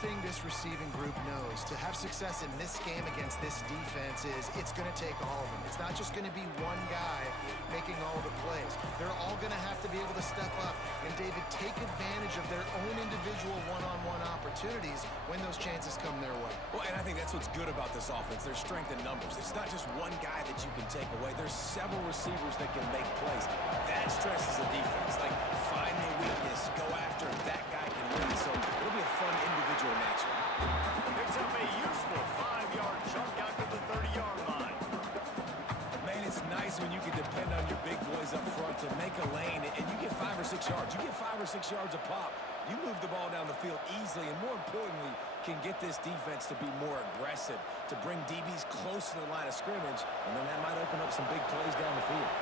thing this receiving group knows to have success in this game against this defense is it's going to take all of them. It's not just going to be one guy making all the plays. They're all going to have to be able to step up and, David, take advantage of their own individual one-on-one opportunities when those chances come their way. Well, and I think that's what's good about this offense. There's strength in numbers. It's not just one guy that you can take away. There's several receivers that can make plays. That stresses the defense. Like, find the weakness, go after it. That guy can win. So it'll be a fun individual matchup. Picks up a useful 5-yard chunk out to the 30-yard line. Man, it's nice when you can depend on your big boys up front to make a lane, and you get 5 or 6 yards. You get 5 or 6 yards a pop. You move the ball down the field easily, and more importantly, can get this defense to be more aggressive, to bring DBs close to the line of scrimmage, and then that might open up some big plays down the field.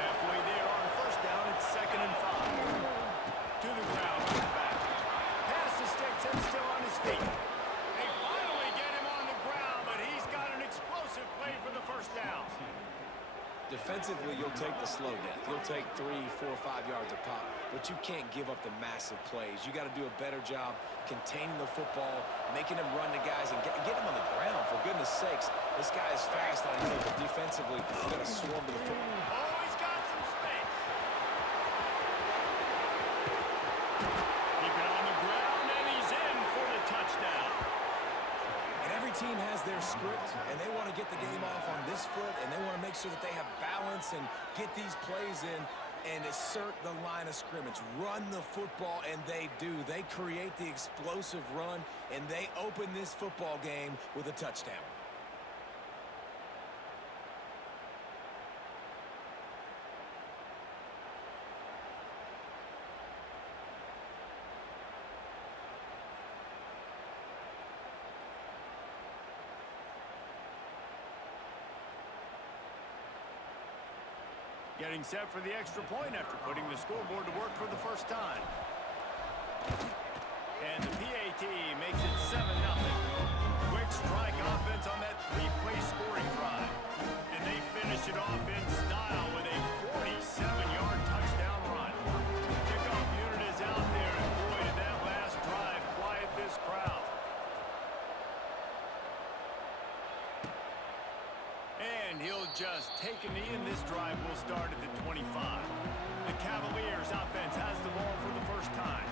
Halfway there on first down, it's 2nd and 5. To the ground, back. Pass to Stetson, still on his feet. They finally get him on the ground, but he's got an explosive play for the first down. Defensively, you'll take the slow death. You'll take 3, 4, 5 yards a pop, but you can't give up the massive plays. You got to do a better job containing the football, making them run to guys, and get them on the ground. For goodness sakes, this guy is fast, I know, but defensively, you got to swarm to the football. Oh, he's got some space. Keep it on the ground, and he's in for the touchdown. Every team has their script, and they want to get the game off on this foot, and they want to make sure that they have balance and get these plays in and assert the line of scrimmage. Run the football, and they do. They create the explosive run, and they open this football game with a touchdown. Getting set for the extra point after putting the scoreboard to work for the first time. And the PAT makes it 7-0. Quick strike offense on that 3-play scoring drive. And they finish it off in style with a 47-yard touchdown run. Kickoff unit is out there, and boy, did that last drive quiet this crowd. And he'll just take a knee, and this drive will start at the 25. The Cavaliers offense has the ball for the first time.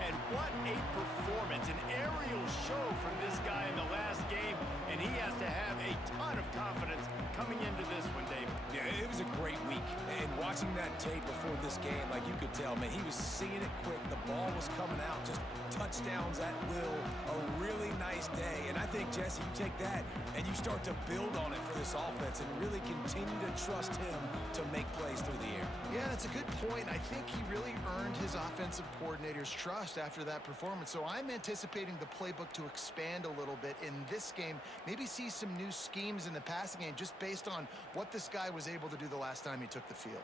And what a performance, an aerial show from this guy in the last game, and he has to have a ton of confidence coming into this one, David. Yeah, it was a great week, and watching that tape before this game, like you could tell, man, he was seeing it quick. The ball was coming out, just touchdowns at will, a really nice day. And I think, Jesse, you take that and you start to build on it for this offense and really continue to trust him to make plays through the air. Yeah, that's a good point. I think he really earned his offensive coordinator's trust after that performance. So I'm anticipating the playbook to expand a little bit in this game, maybe see some new schemes in the passing game just based on what this guy was able to do the last time he took the field.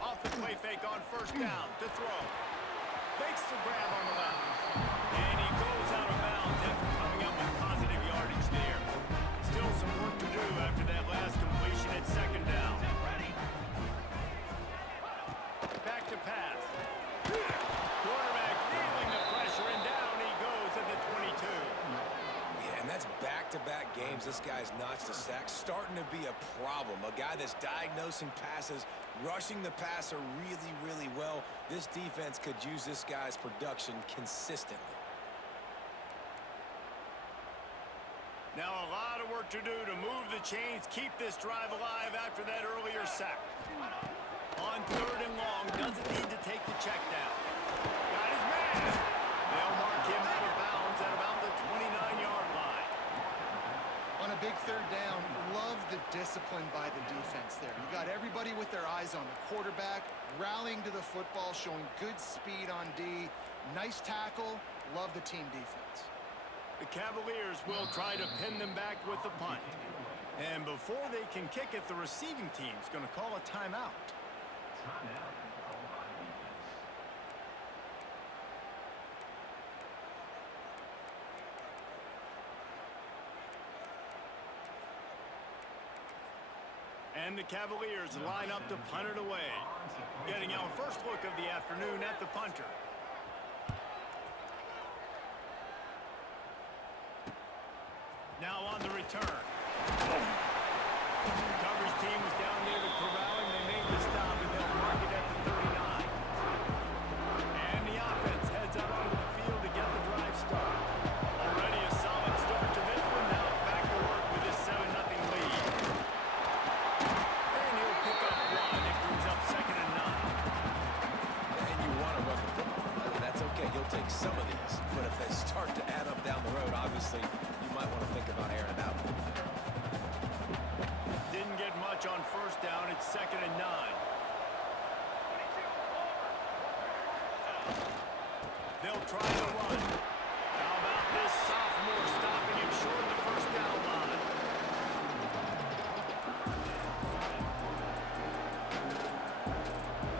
Off the play fake on first down to throw. Makes the grab on the left. And he goes out of bounds after coming up with positive yardage there. Still some work to do after that last completion at second down. Back to pass. Quarterback feeling the pressure, and down he goes at the 22. Yeah, and that's back-to-back games. This guy's notched a sack, starting to be a problem. A guy that's diagnosing passes, rushing the passer really, really well. This defense could use this guy's production consistently. Now a lot of work to do to move the chains, keep this drive alive after that earlier sack. On third and long, doesn't need to take the check down. Got his man. They'll mark him out of bounds at about the 29-yard line. On a big third down, love the discipline by the defense there. You got everybody with their eyes on the quarterback, rallying to the football, showing good speed on D. Nice tackle. Love the team defense. The Cavaliers will try to pin them back with the punt. And before they can kick it, the receiving team's going to call a timeout. And the Cavaliers line up to punt it away. Getting our first look of the afternoon at the punter. Now on the return. The coverage team was down there to corral him. They made the stop, and they'll mark it at the 39. And the offense heads out onto the field to get the drive started. Already a solid start to this one. Now back to work with this 7-0 lead. And he'll pick up one. It brings up 2nd and 9. And you want to run the football. I mean, that's okay. You'll take some of these. But if they start to add up down the road, obviously, you might want to think about airing it out a little bit. Didn't get much on first down. It's 2nd and 9. They'll try to run. How about this sophomore stopping him short of the first down line?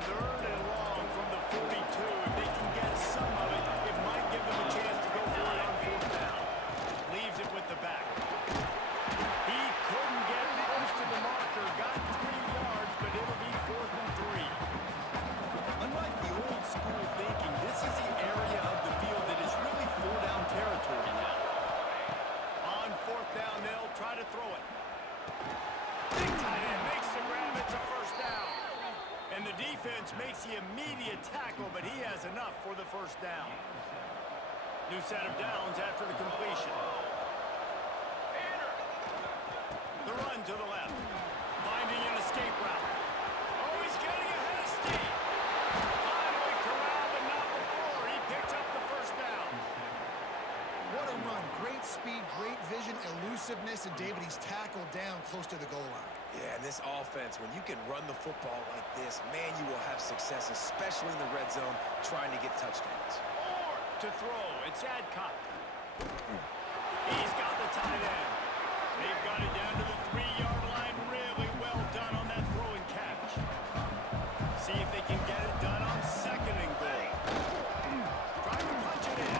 Third and long from the 42. If they can get some of it, it might give them a chance to go for it on 4th down. Leaves it with the back. He couldn't get close to the marker. Got 3 yards, but it'll be 4th and 3. Unlike the old school thinking, this is the area of the field that is really 4-down territory now. On 4th down, they'll try to throw it. Big tight end makes the grab. It's a first down. And the defense makes the immediate tackle, but he has enough for the first down. New set of downs after the completion. The run to the left. Finding an escape route. Oh, he's getting ahead of Steve. Finally corralled, but not before. He picks up the first down. What a run. Great speed, great vision, elusiveness, and David, he's tackled down close to the goal line. Yeah, and this offense, when you can run the football like this, man, you will have success, especially in the red zone, trying to get touchdowns. To throw, it's Adcock. He's got the tight end. They've got it down to the 3-yard line. Really well done on that throw and catch. See if they can get it done on 2nd and goal. Trying to punch it in.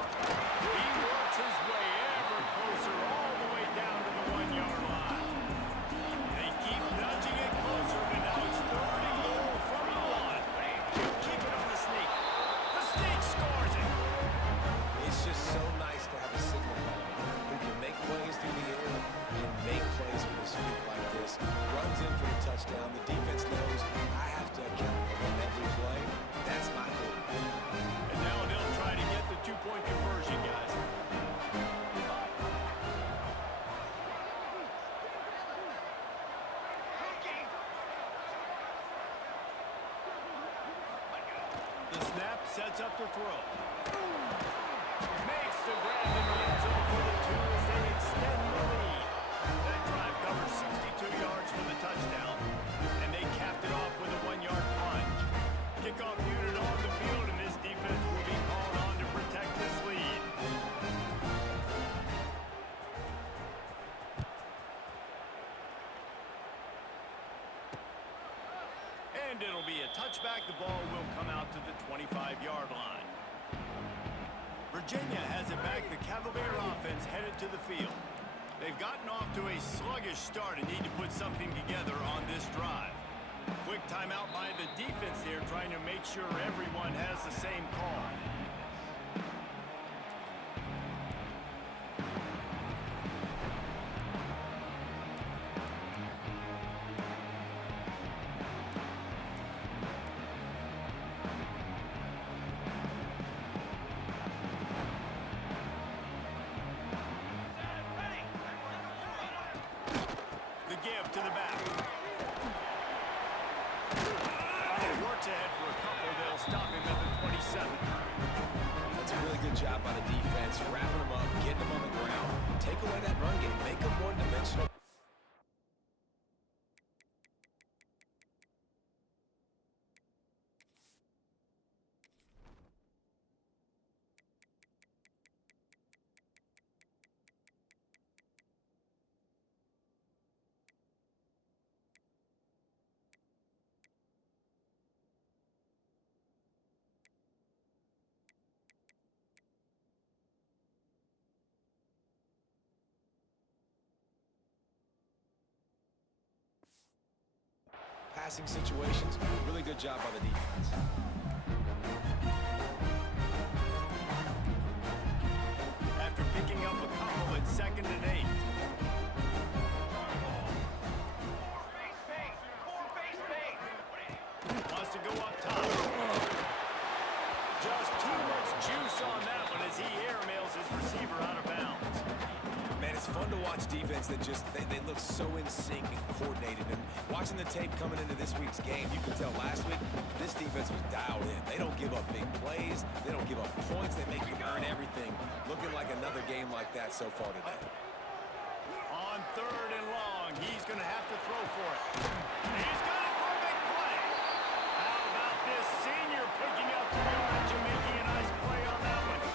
He works his way ever closer all the way down to the 1-yard line. They keep nudging it closer, but now it's 3rd and goal from the 1. He'll keep it on the sneak. The sneak scores it. It's just so nice to have a signal back who can make plays through the air and make plays with his feet like this. Runs in for the touchdown. The defense knows I have to account for him every play. That's my goal. And now they'll try to get the 2-point conversion, guys. The snap sets up the throw. Makes the grab in the end zone for the 2 as they extend the lead. That drive covers 62 yards for the touchdown, and they capped it off with a 1-yard plunge. Kickoff unit on the field, and this defense will be called on to protect this lead. And it'll be a touchback. The ball will come out to the 25-yard line. Virginia has it back. The Cavalier offense headed to the field. They've gotten off to a sluggish start and need to put something together on this drive. Quick timeout by the defense there, trying to make sure everyone has the same call. Give to the back. He works ahead for a couple. They'll stop him at the 27. passing situations. Really good job by the defense. After picking up a couple at 2nd and 8. Wants to go up top. Just too much juice on that one as he airmails his receiver out of bounds. Man, it's fun to watch defense that just, they look so in sync and coordinated. And watching the tape coming into this week's game, you can tell last week, this defense was dialed in. They don't give up big plays. They don't give up points. They make you earn everything. Looking like another game like that so far today. On 3rd and long, he's going to have to throw for it. He's got it for a big play. How about this senior picking up 3 yards and making a nice play on that one?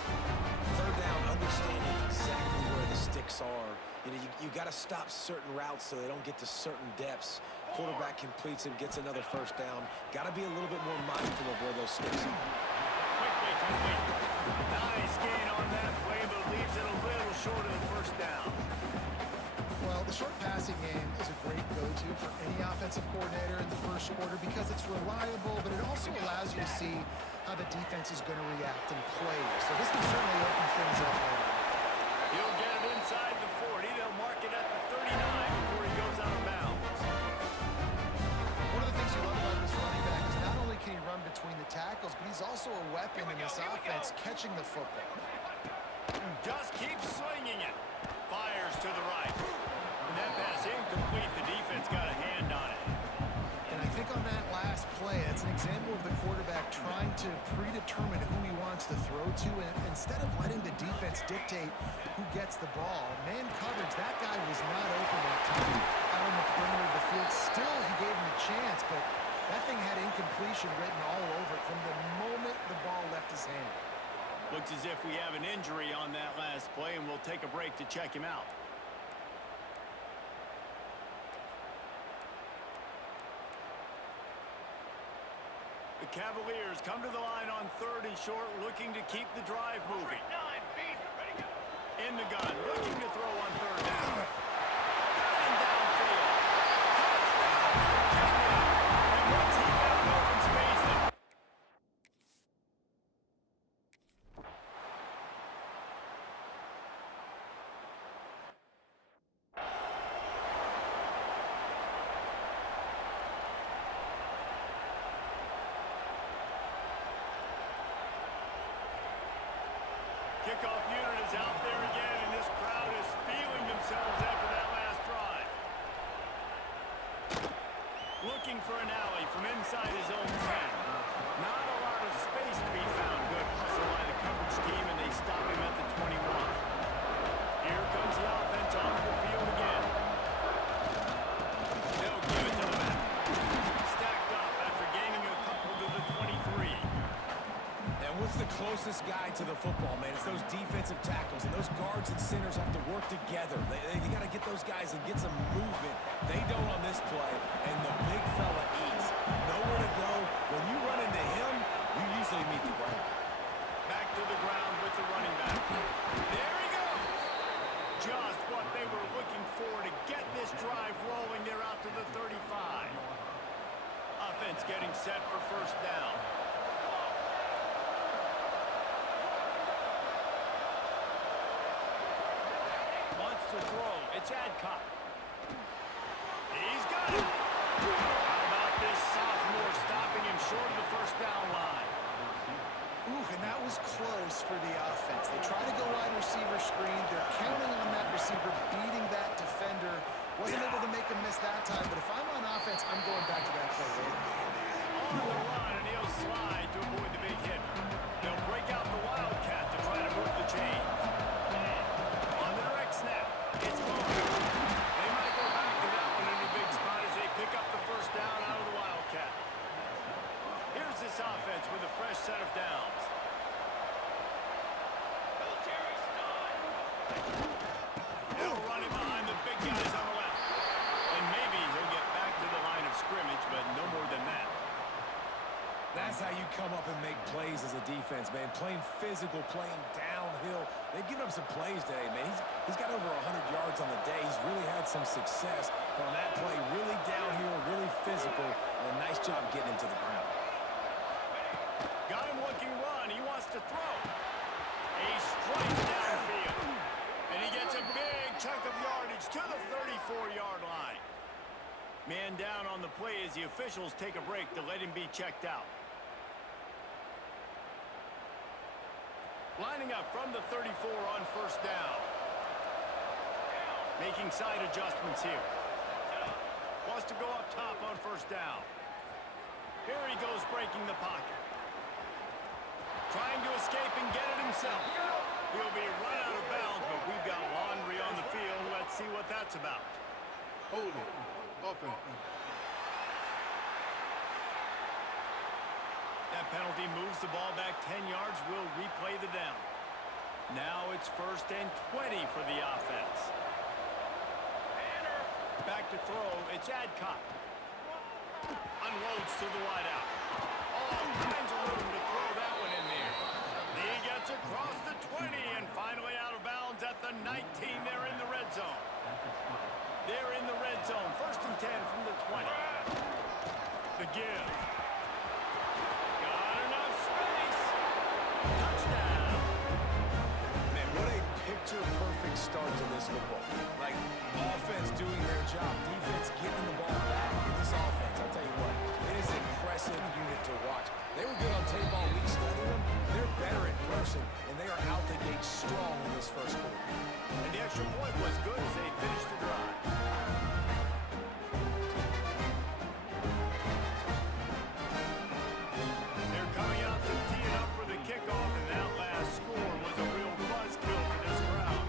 3rd down, understanding exactly where the sticks are. You know, you got to stop certain routes so they don't get to certain depths. Quarterback completes and gets another 1st down. Got to be a little bit more mindful of where those sticks are. Quickly. Nice gain on that play, but leaves it a little short of the 1st down. Well, the short passing game is a great go-to for any offensive coordinator in the 1st quarter because it's reliable, but it also allows you to see how the defense is going to react and play. So this can certainly open things up later. He'll get it inside the 40. They'll mark it at the 39 before he goes out of bounds. One of the things you love about this running back is not only can he run between the tackles, but he's also a weapon in this offense catching the football. Just keeps swinging it. Fires to the right. And that pass incomplete. The defense got a hand on it. And I think on that last play, it's an example of the quarterback trying to predetermine who he wants to throw to, and instead of letting the defense dictate who gets the ball. Man coverage, that guy was not open that time out on the perimeter of the field. Still, he gave him a chance, but that thing had incompletion written all over it from the moment the ball left his hand. Looks as if we have an injury on that last play, and we'll take a break to check him out. The Cavaliers come to the line on 3rd and short, looking to keep the drive moving. In the gun, looking to throw on 3rd down. Gunning downfield. Touchdown, Virginia! And once he found open space, kickoff unit is out there again, and this crowd is feeling themselves after that last drive. Looking for an alley from inside his own 10. Not a lot of space to be found. Good hustle by the coverage team, and they stop him at the 21. Here comes the offense onto the field again. They'll give it to the back. Stacked up after gaining a couple to the 23. And what's the closest guy to the football, man? It's those defensive tackles, and those guards and centers have to work together. They got to get those guys and get some movement. They don't on this play, and the big fella eats. Nowhere to go. When you run into him, you usually meet the ground. Back to the ground with the running back. There he goes. Just what they were looking for to get this drive rolling. They're out to the 35. Offense getting set for 1st down. Wants to throw. It's Adcock. He's got it. How about this sophomore stopping him short of the 1st down line? Ooh, and that was close for the offense. They try to go wide receiver screen. They're counting on that receiver beating that defender. Wasn't able to make him miss that time, but if I'm on offense, I'm going back to that play later. On the run, and he'll slide to avoid the big hit. They'll break out the Wildcat to try to move the chains. On the direct snap, it's moving. They might go back to that one in a big spot as they pick up the 1st down out of the Wildcat. Here's this offense with a fresh set of downs. They'll run it behind the big guys on the left. And maybe he'll get back to the line of scrimmage, but no more than that. That's how you come up and make plays as a defense, man. Playing physical, playing downhill. They've given up some plays today, man. He's got over 100 yards yards on the day. He's really had some success on that play. Really downhill, really physical, and a nice job getting him to the ground. Got him looking run. He wants to throw. He strikes downfield. And he gets a big chunk of yardage to the 34-yard line. Man down on the play as the officials take a break to let him be checked out. Lining up from the 34 on first down. Making side adjustments here. Wants to go up top on first down. Here he goes breaking the pocket. Trying to escape and get it himself. He'll be run out of bounds, but we've got laundry on the field. Let's see what that's about. Hold it. Open. That penalty moves the ball back 10 yards. We'll replay the down. Now it's 1st and 20 for the offense. Back to throw. It's Adcock. Unloads to the wideout. All kinds of room to throw that one in there. He gets across the 20 and finally out of bounds at the 19. They're in the red zone. They're in the red zone. 1st and 10 from the 20. The give. Got enough space. Touchdown. Man, what a picture-perfect start to this football. Like, offense doing their job, defense getting the ball back. And this offense, I'll tell you what, it is an impressive unit to watch. They were good on tape all week studying them. They're better in person, and they are out the gate strong in this first quarter. And the extra point was good as they finished the drive. They're coming out to tee it up for the kickoff, and that last score was a real buzzkill for this crowd.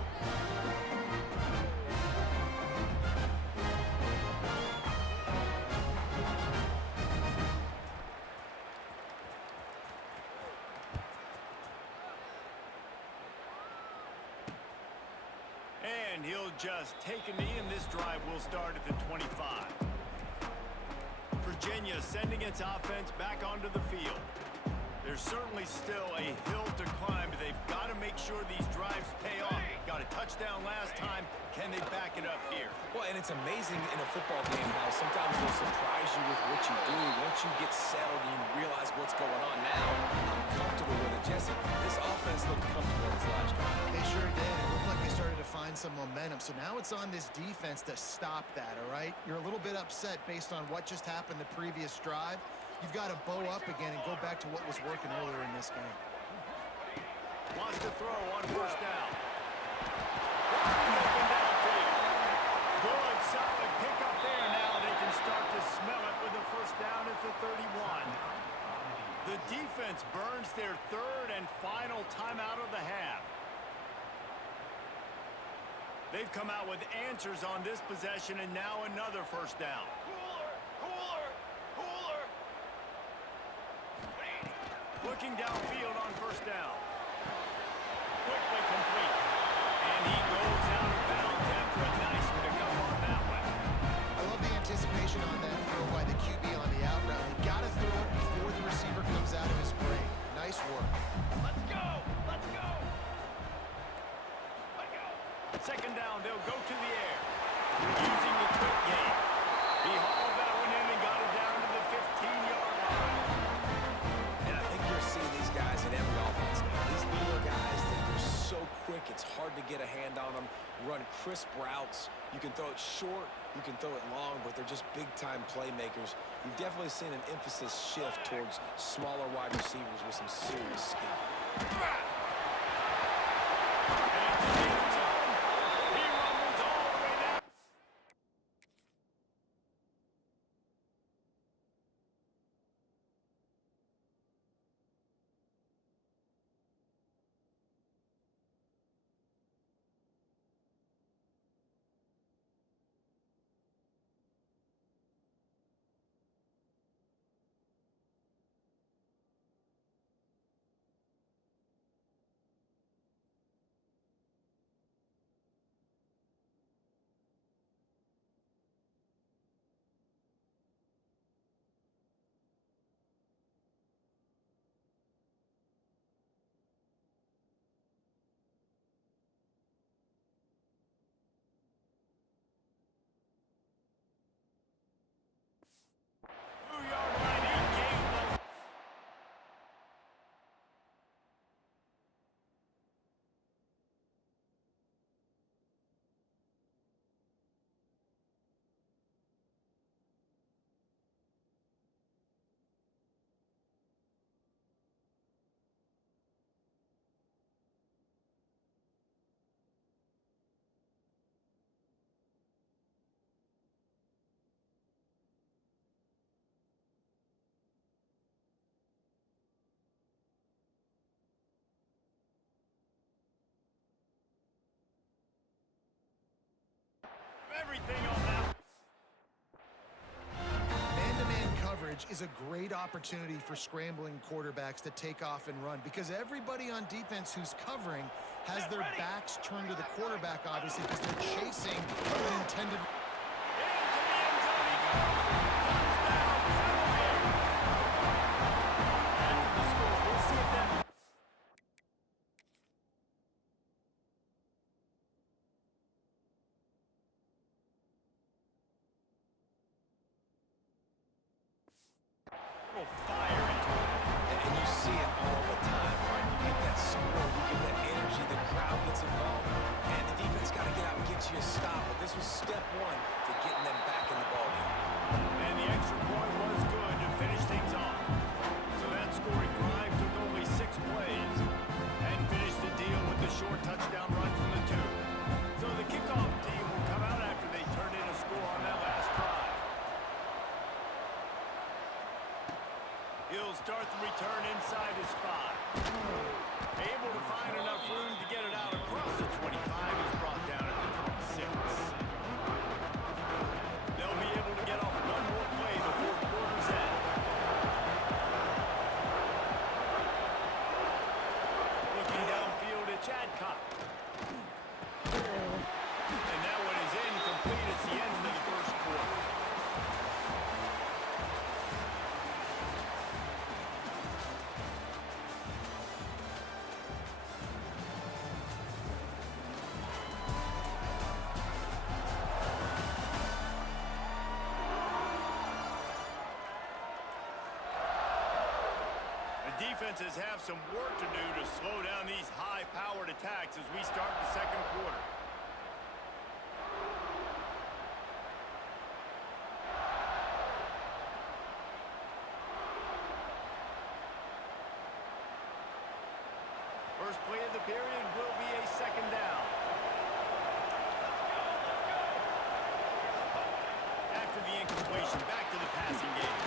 And he'll just take a knee, and this drive will start at the 25. Virginia sending its offense back onto the field. There's certainly still a hill to climb, but they've got to make sure these drives pay off. Got a touchdown last time. Can they back it up here? Well, and it's amazing in a football game how sometimes they'll surprise you with what you do. Once you get settled and you realize what's going on now, I'm comfortable with it. Jesse, this offense looked comfortable in its last drive. They sure did. It looked like they started to find some momentum. So now it's on this defense to stop that, all right? You're a little bit upset based on what just happened the previous drive. You've got to bow up again and go back to what was working earlier in this game. Wants to throw on first down. Open downfield. Good, solid pickup there. Now they can start to smell it with a first down at the 31. The defense burns their 3rd and final timeout of the half. They've come out with answers on this possession, and now another first down. Looking downfield on first down. Quickly complete. And he goes out of bounds after a nice pickup on that one. I love the anticipation on that throw by the QB on the out route. He got to throw it before the receiver comes out of his break. Nice work. Let's go! Let's go! Let's go! 2nd down, they'll go to the air. Using the quick game. He hauled that one in and got it down to the 15-yard line. And I think you're seeing these guys in every offense now. These newer guys, they're so quick, it's hard to get a hand on them. Run crisp routes. You can throw it short, you can throw it long, but they're just big-time playmakers. You've definitely seen an emphasis shift towards smaller wide receivers with some serious skill. is a great opportunity for scrambling quarterbacks to take off and run because everybody on defense who's covering has their backs turned to the quarterback, obviously, because they're chasing an intended... Fire into it. And you see it all the time, right? You get that score, you get that energy, the crowd gets involved, and the defense got to get out and get you a stop. But this was step one to getting them back in the ballgame. And the extra point was good to finish things off. So that scoring drive took only 6 plays and finished the deal with the short touchdown run from the 2. So the kickoff team will come out after they turned in a score on that last drive. He'll start the return inside his 5. Able to find enough room to get it out across the 25. He's brought down at the 26. They'll be able to get off one more play before quarter's end. Looking downfield, it's Adcock. And that one is incomplete. It's the end of the first quarter. Defenses have some work to do to slow down these high-powered attacks as we start the second quarter. First play of the period will be a second down. After the incompletion, back to the passing game.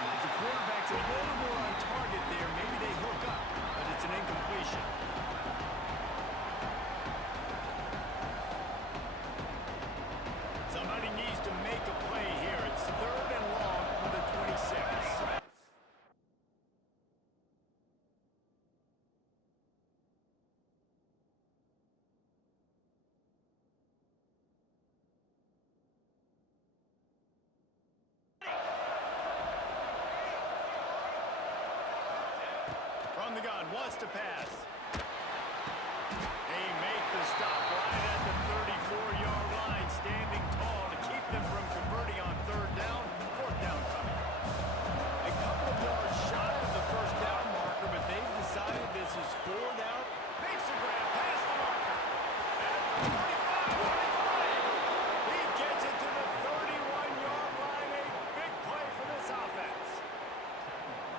The quarterback's a little more on target there. Maybe they hook up, but it's an incompletion. Somebody needs to make a play here. It's 3rd and long for the 26. From the gun, wants to pass. They make the stop right at the 34-yard line, standing tall to keep them from converting on 3rd down, 4th down coming. A couple of yards shy of the 1st down marker, but they've decided this is 4th down. Makes the grab past the marker. At the 35, he gets it to the 31-yard line. A big play for this offense.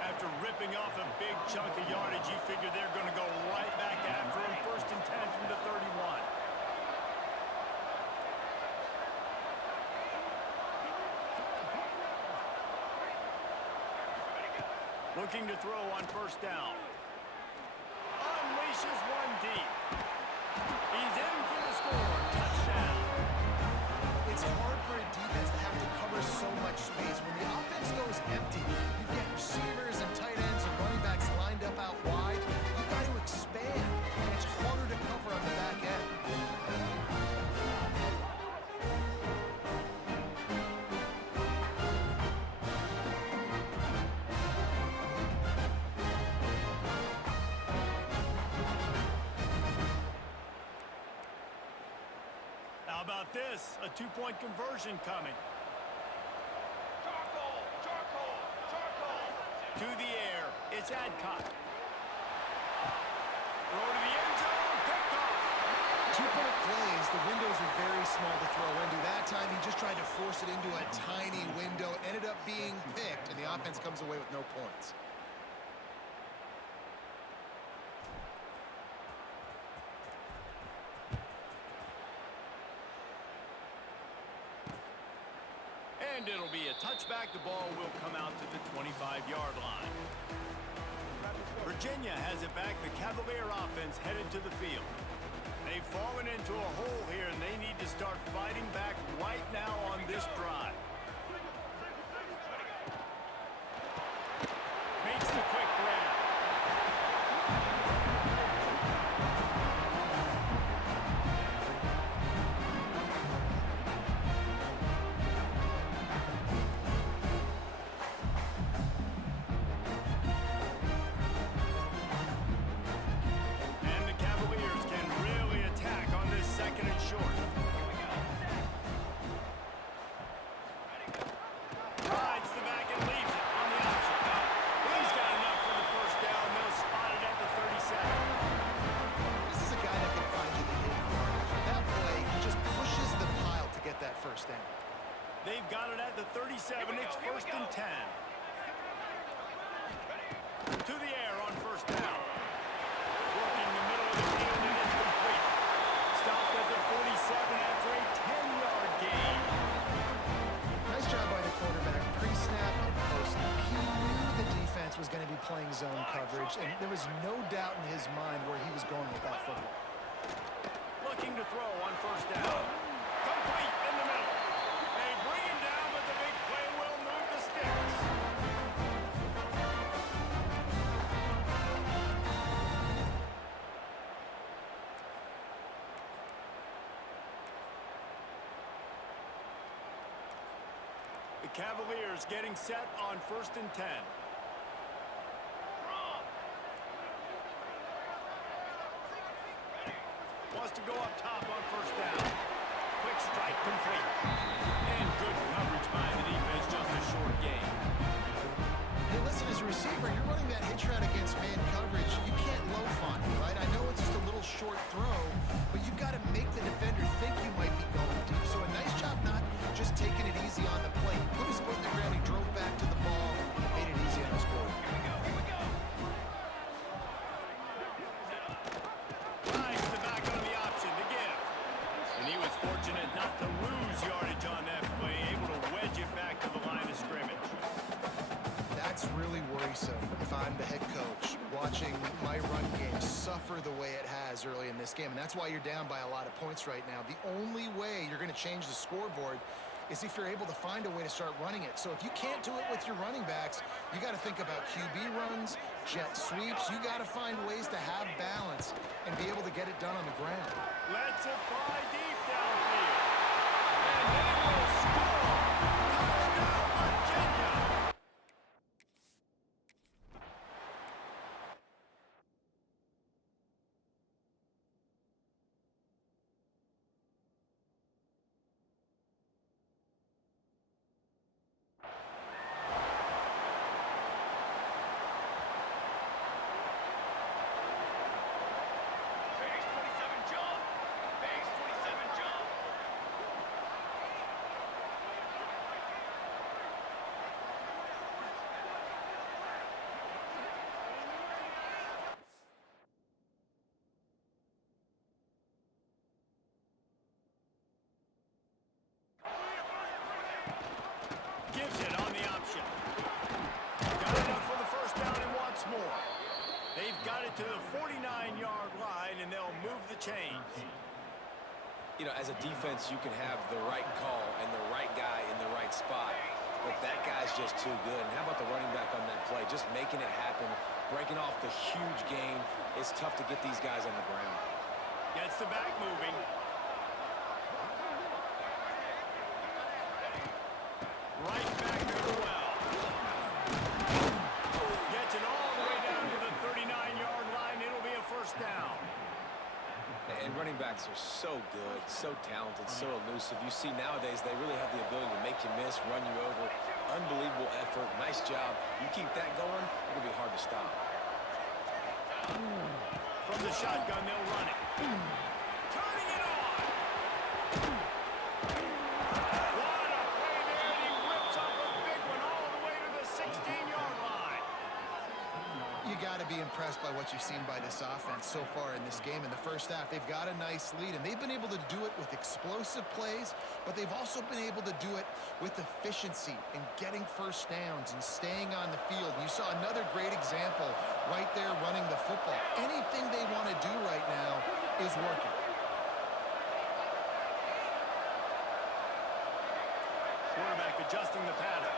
After ripping off a big chunk of yardage, you figure they're going to go right back after him. 1st and 10 from the 31. Looking to throw on 1st down. Unleashes one deep. He's in for the score. Touchdown. It's hard for a defense to have to cover so much space. When the offense goes empty, you get receivers and tight ends and running backs lined up out wide. You've got to expand, and it's harder to cover on the back end. How about this? A 2-point conversion coming. To the air, it's Adcock. Throw to the end zone, picked off. 2-point plays, the windows are very small to throw into. That time, he just tried to force it into a tiny window, ended up being picked, and the offense comes away with no points. And it'll be a touchback. The ball will come out to the 25-yard line. Virginia has it back. The Cavalier offense headed to the field. They've fallen into a hole here, and they need to start fighting back right now on this drive. first down. They've got it at the 37. It's 1st and 10. To the air on 1st down. Working the middle of the field, and it's complete. Stopped at the 47 after a 10-yard gain. Nice job by the quarterback, pre-snap and post-snap. He knew the defense was going to be playing zone coverage, and there was no doubt in his mind where he was going with that football. Looking to throw on 1st down. Complete in the middle. They bring him down, but the big play will move the sticks. The Cavaliers getting set on 1st and 10. Wants to go up top on 1st down. Quick strike complete. And good coverage by the defense, just a short gain. Hey, listen, as a receiver, you're running that hitch route against man coverage. You can't loaf on it, right? I know it's just a little short throw, but you've got to make the defender think you might be going deep. So a nice job not just taking it easy on the plate. Put his foot in the ground, he drove back to the ball, made it easy on his goal. Nice to back on the option to give. And he was fortunate not to lose yardage on that play, able to wedge it back to the line of scrimmage. That's really worrisome if I'm the head coach, watching my run game suffer the way it has early in this game. And that's why you're down by a lot of points right now. The only way you're going to change the scoreboard is if you're able to find a way to start running it. So if you can't do it with your running backs, you got to think about QB runs, jet sweeps. You got to find ways to have balance and be able to get it done on the ground. Let's it fly deep downfield. And they will score. Touchdown, Virginia. Gives it on the option. Got enough for the 1st down and wants more. They've got it to the 49-yard line, and they'll move the chains. You know, as a defense, you can have the right call and the right guy in the right spot, but that guy's just too good. And how about the running back on that play? Just making it happen, breaking off the huge gain. It's tough to get these guys on the ground. Gets the back moving. Right back to the well. Gets it all the way down to the 39-yard line. It'll be a 1st down. And running backs are so good, so talented, so elusive. You see nowadays they really have the ability to make you miss, run you over. Unbelievable effort. Nice job. You keep that going, it'll be hard to stop. From the shotgun, they'll run it. Turning it on. What a play there, and he rips off a big one all the way to the 16-yard line. You got to be impressed by what you've seen by this offense so far in this game. In the 1st half, they've got a nice lead, and they've been able to do it with explosive plays, but they've also been able to do it with efficiency and getting 1st downs and staying on the field. You saw another great example right there running the football. Anything they want to do right now is working. Quarterback adjusting the pattern.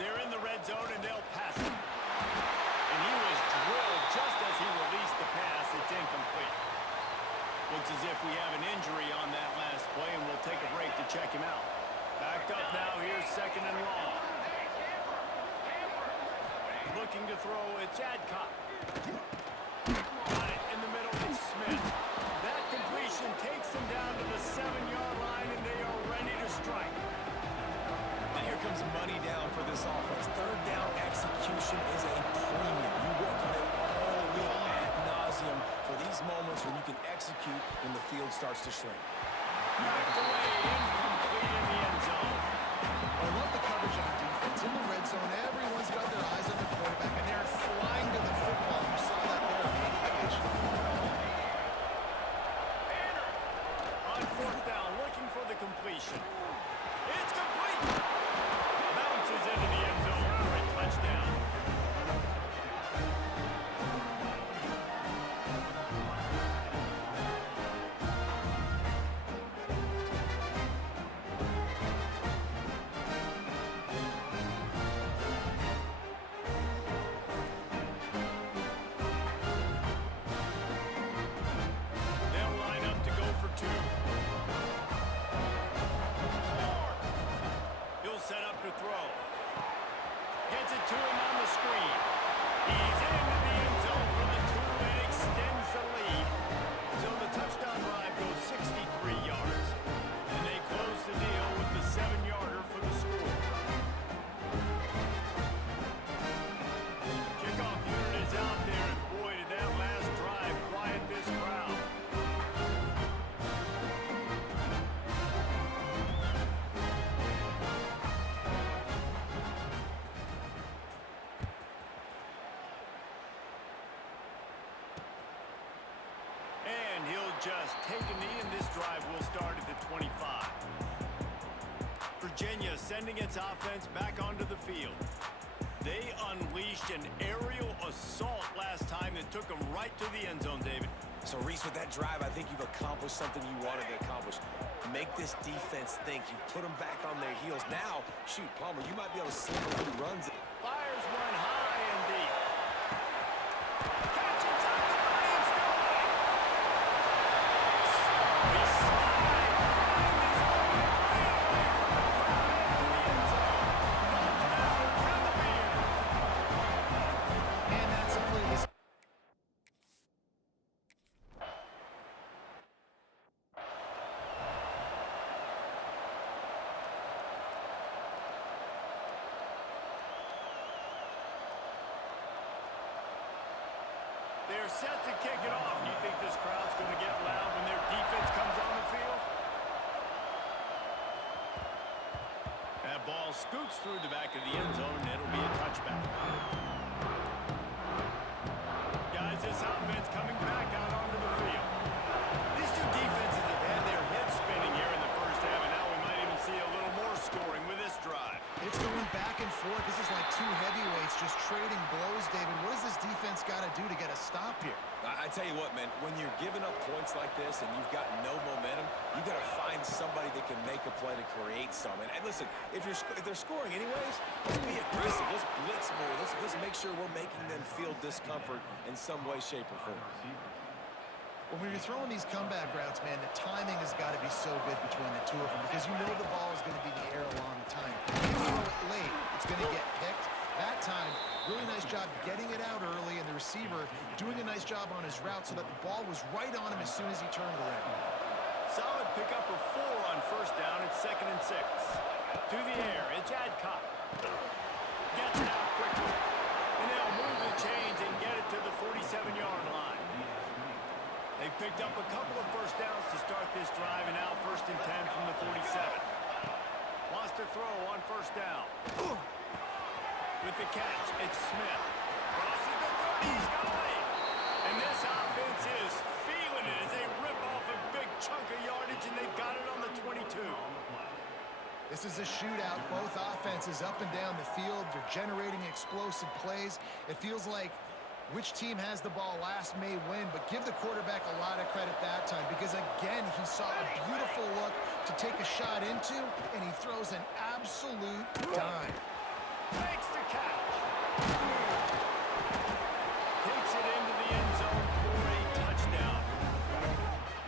They're in the red zone, and they'll pass it. And he was drilled just as he released the pass. It's incomplete. Looks as if we have an injury on that last play, and we'll take a break to check him out. Backed up now. Here's 2nd and long. Looking to throw. It's Adcock. Got it in the middle. It's Smith. That completion takes them down to the 7-yard line, and they are ready to strike. And here comes money down for this offense. 3rd down execution is a premium. You work on it all week ad nauseum for these moments when you can execute when the field starts to shrink. Knocked away completion. It's complete. Bounces into the end zone for a touchdown. They'll line up to go for two. He'll set up to throw. Gets it to him on the screen. He's into the end zone for the two and extends the lead. So the touchdown drive goes 63 yards. And they close the deal with the 7-yarder for the score. The kickoff unit is out there, and boy, did that last drive quiet this crowd. And he'll just take a knee, and this drive will start at the 25. Virginia sending its offense back onto the field. They unleashed an aerial assault last time that took them right to the end zone, David. So, Reese, with that drive, I think you've accomplished something you wanted to accomplish. Make this defense think. You put them back on their heels. Now, shoot, Palmer, you might be able to slip a few runs. Fires one high and deep. Catch inside the 30 and still away. He slide, finds his way right away from the crowd into the end zone. Touchdown, Cavaliers. And that's a play. They're set to kick it off. You think this crowd's going to get loud when their defense comes on the field? That ball scoots through the back of the end zone, and it'll be a touchback. Guys, this offense coming back out onto the field. These two defenses have had their heads spinning here in the first half, and now we might even see a little more scoring with this drive. It's going back and forth. This is like two heavyweights just trading blows, David. What does this defense got to do to get a stop here? I tell you what, man, when you're giving up points like this and you've got no momentum, you got to find somebody that can make a play to create some. And listen, if they're scoring anyways, let's be aggressive. Let's blitz more. Let's make sure we're making them feel discomfort in some way, shape, or form. When you're throwing these comeback routes, man, the timing has got to be so good between the two of them because you know the ball is going to be in the air a long time. If you throw it late, it's going to get picked. That time, really nice job getting it out early, and the receiver doing a nice job on his route so that the ball was right on him as soon as he turned around. Solid pickup of 4 on first down. It's 2nd and 6. To the air, it's Adcock. Gets it out quickly. And they'll move the chains and get it to the 47-yard line. They picked up a couple of first downs to start this drive, and now 1st and 10 from the 47. Wants to throw on first down. With the catch, it's Smith. Crosses the 30, he's got away. And this offense is feeling it as they rip off a big chunk of yardage, and they've got it on the 22. This is a shootout. Both offenses up and down the field. They're generating explosive plays. It feels like which team has the ball last may win, but give the quarterback a lot of credit that time because, again, he saw a beautiful look to take a shot into, and he throws an absolute dime. Makes the catch. Takes it into the end zone for a touchdown.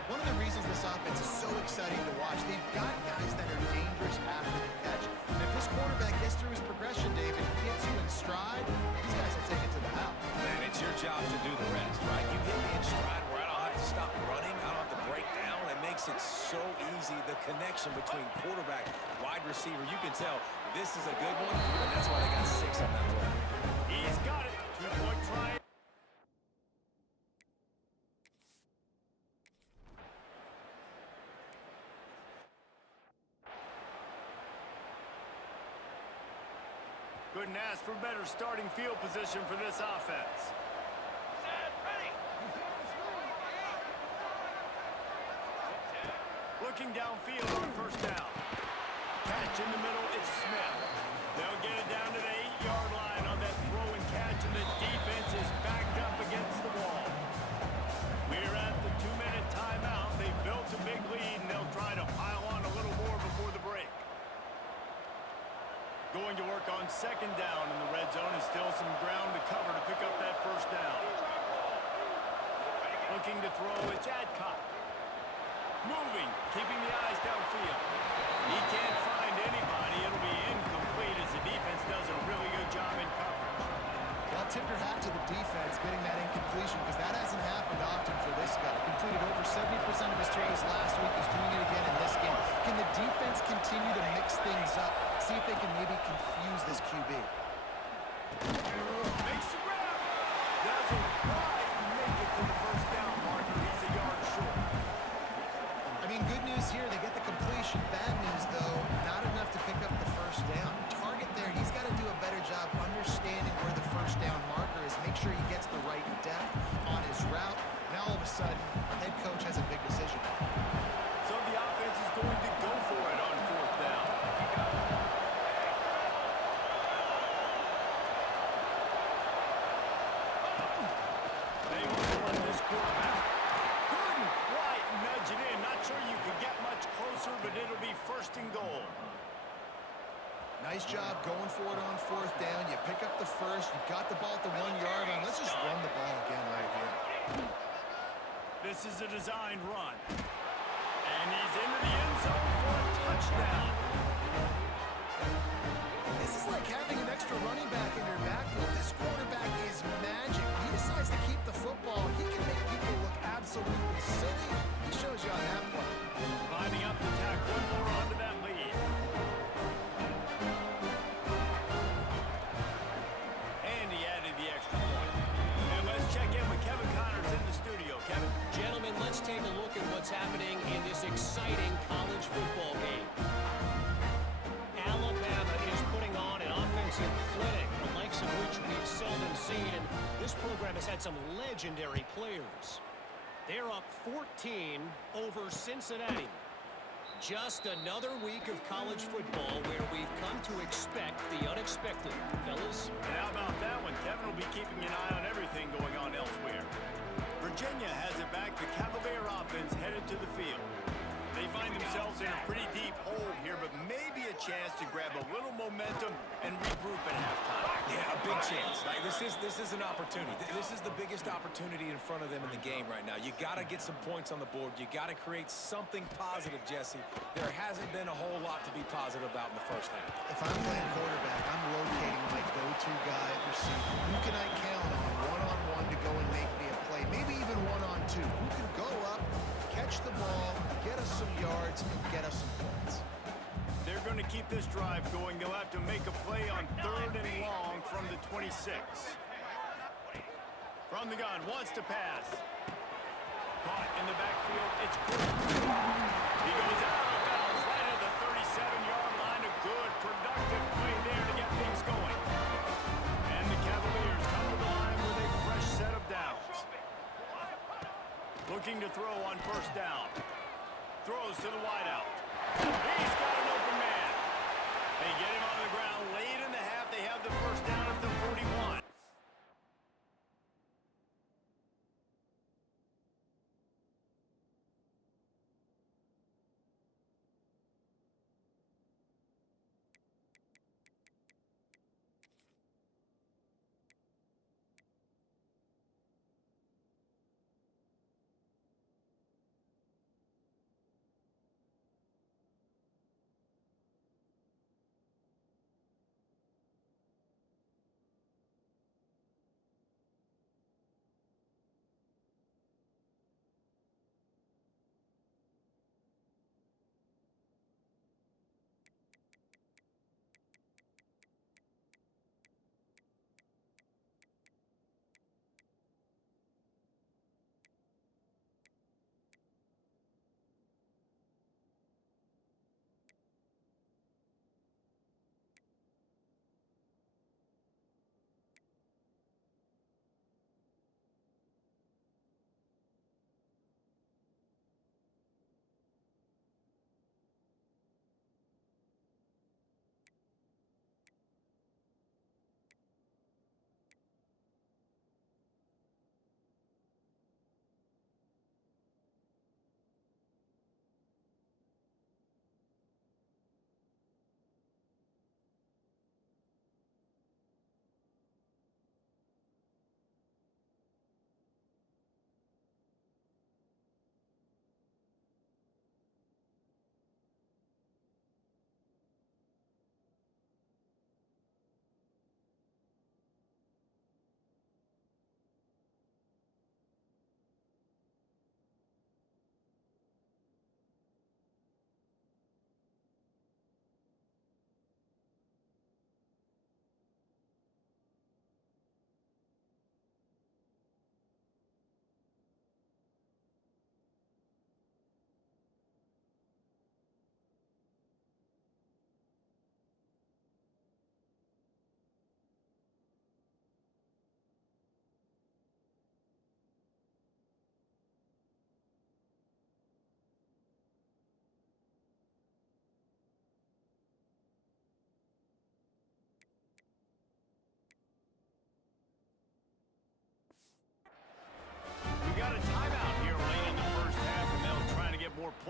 One of the reasons this offense is so exciting to watch, they've got guys that are dangerous after the catch. And if this quarterback gets through his progression, David, gets you in stride, these guys will take it to the house. Man, it's your job to do the rest, right? You hit me in stride where I don't have to stop running. I don't have to break down. It makes it so easy. The connection between quarterback, wide receiver, you can tell this is a good one, and that's why they got 6 on that play. He's got it. 2-point try. Couldn't ask for better starting field position for this offense. Looking downfield on first down. Catch in the middle, it's Smith. They'll get it down to the 8-yard line on that throw and catch, and the defense is backed up against the wall. We're at the 2-minute timeout. They built a big lead, and they'll try to pile on a little more before the break. Going to work on second down in the red zone, and still some ground to cover to pick up that first down. Looking to throw, it's Adcock. Moving, keeping the eyes downfield. He can't find anybody. It'll be incomplete as the defense does a really good job in coverage. Well, tip your hat to the defense getting that incompletion, because that hasn't happened often for this guy. Completed over 70% of his throws last week. He's doing it again in this game. Can the defense continue to mix things up? See if they can maybe confuse this QB. Makes the grab. Doesn't quite make it to the first down marker. He's a yard short. I mean, good news here, they get the completion. Bad news, though, not enough to pick up the first down. Target there, he's got to do a better job understanding where the first down marker is. Make sure he gets the right depth on his route. Now, all of a sudden, head coach has a big decision. So the offense is going to go for it on fourth down. They want to run this quarterback. Couldn't quite nudge it in. Not sure you could get much closer, but it'll be first and goal. Nice job going for it on fourth down. You pick up the first. You've got the ball at the 1-yard line. Let's just run the ball again right here. This is a designed run. And he's into the end zone for a touchdown. This is like having an extra running back in your backfield. This quarterback is magic. He decides to keep the football. He can make people look absolutely silly. He shows you on that play. Lining up to tack one more onto that lead. And he added the extra point. And let's check in with Kevin Connors in the studio. Kevin. Gentlemen, let's take a look at what's happening in this exciting college football game. Alabama is putting on an offensive clinic, the likes of which we've seldom seen, and this program has had some legendary players. They're up 14 over Cincinnati. Just another week of college football where we've come to expect the unexpected. Fellas? And how about that one? Kevin will be keeping an eye on everything going on elsewhere. Virginia has it back. The Cavalier offense headed to the field. They find themselves in a pretty deep hole here, but maybe a chance to grab a little momentum and regroup at halftime. Yeah, a big chance. Like, this is an opportunity. This is the biggest opportunity in front of them in the game right now. You got to get some points on the board. You got to create something positive, Jesse. There hasn't been a whole lot to be positive about in the first half. If I'm playing quarterback, I'm locating my go-to guy at receiver. Who can I count on one-on-one to go and make me a play? Maybe even one-on-two. Who can go up, catch the ball, get us some yards, and get us some points? They're going to keep this drive going. They'll have to make a play on third and long from the 26. From the gun, wants to pass. Caught in the backfield, it's Cruz. He goes out of bounds right at the 37-yard line. A good, productive play there to get things going. And the Cavaliers come to the line with a fresh set of downs. Looking to throw on first down. Throws to the wideout. He's got an open man. They get him on the ground late in the half. They have the first down at the 41.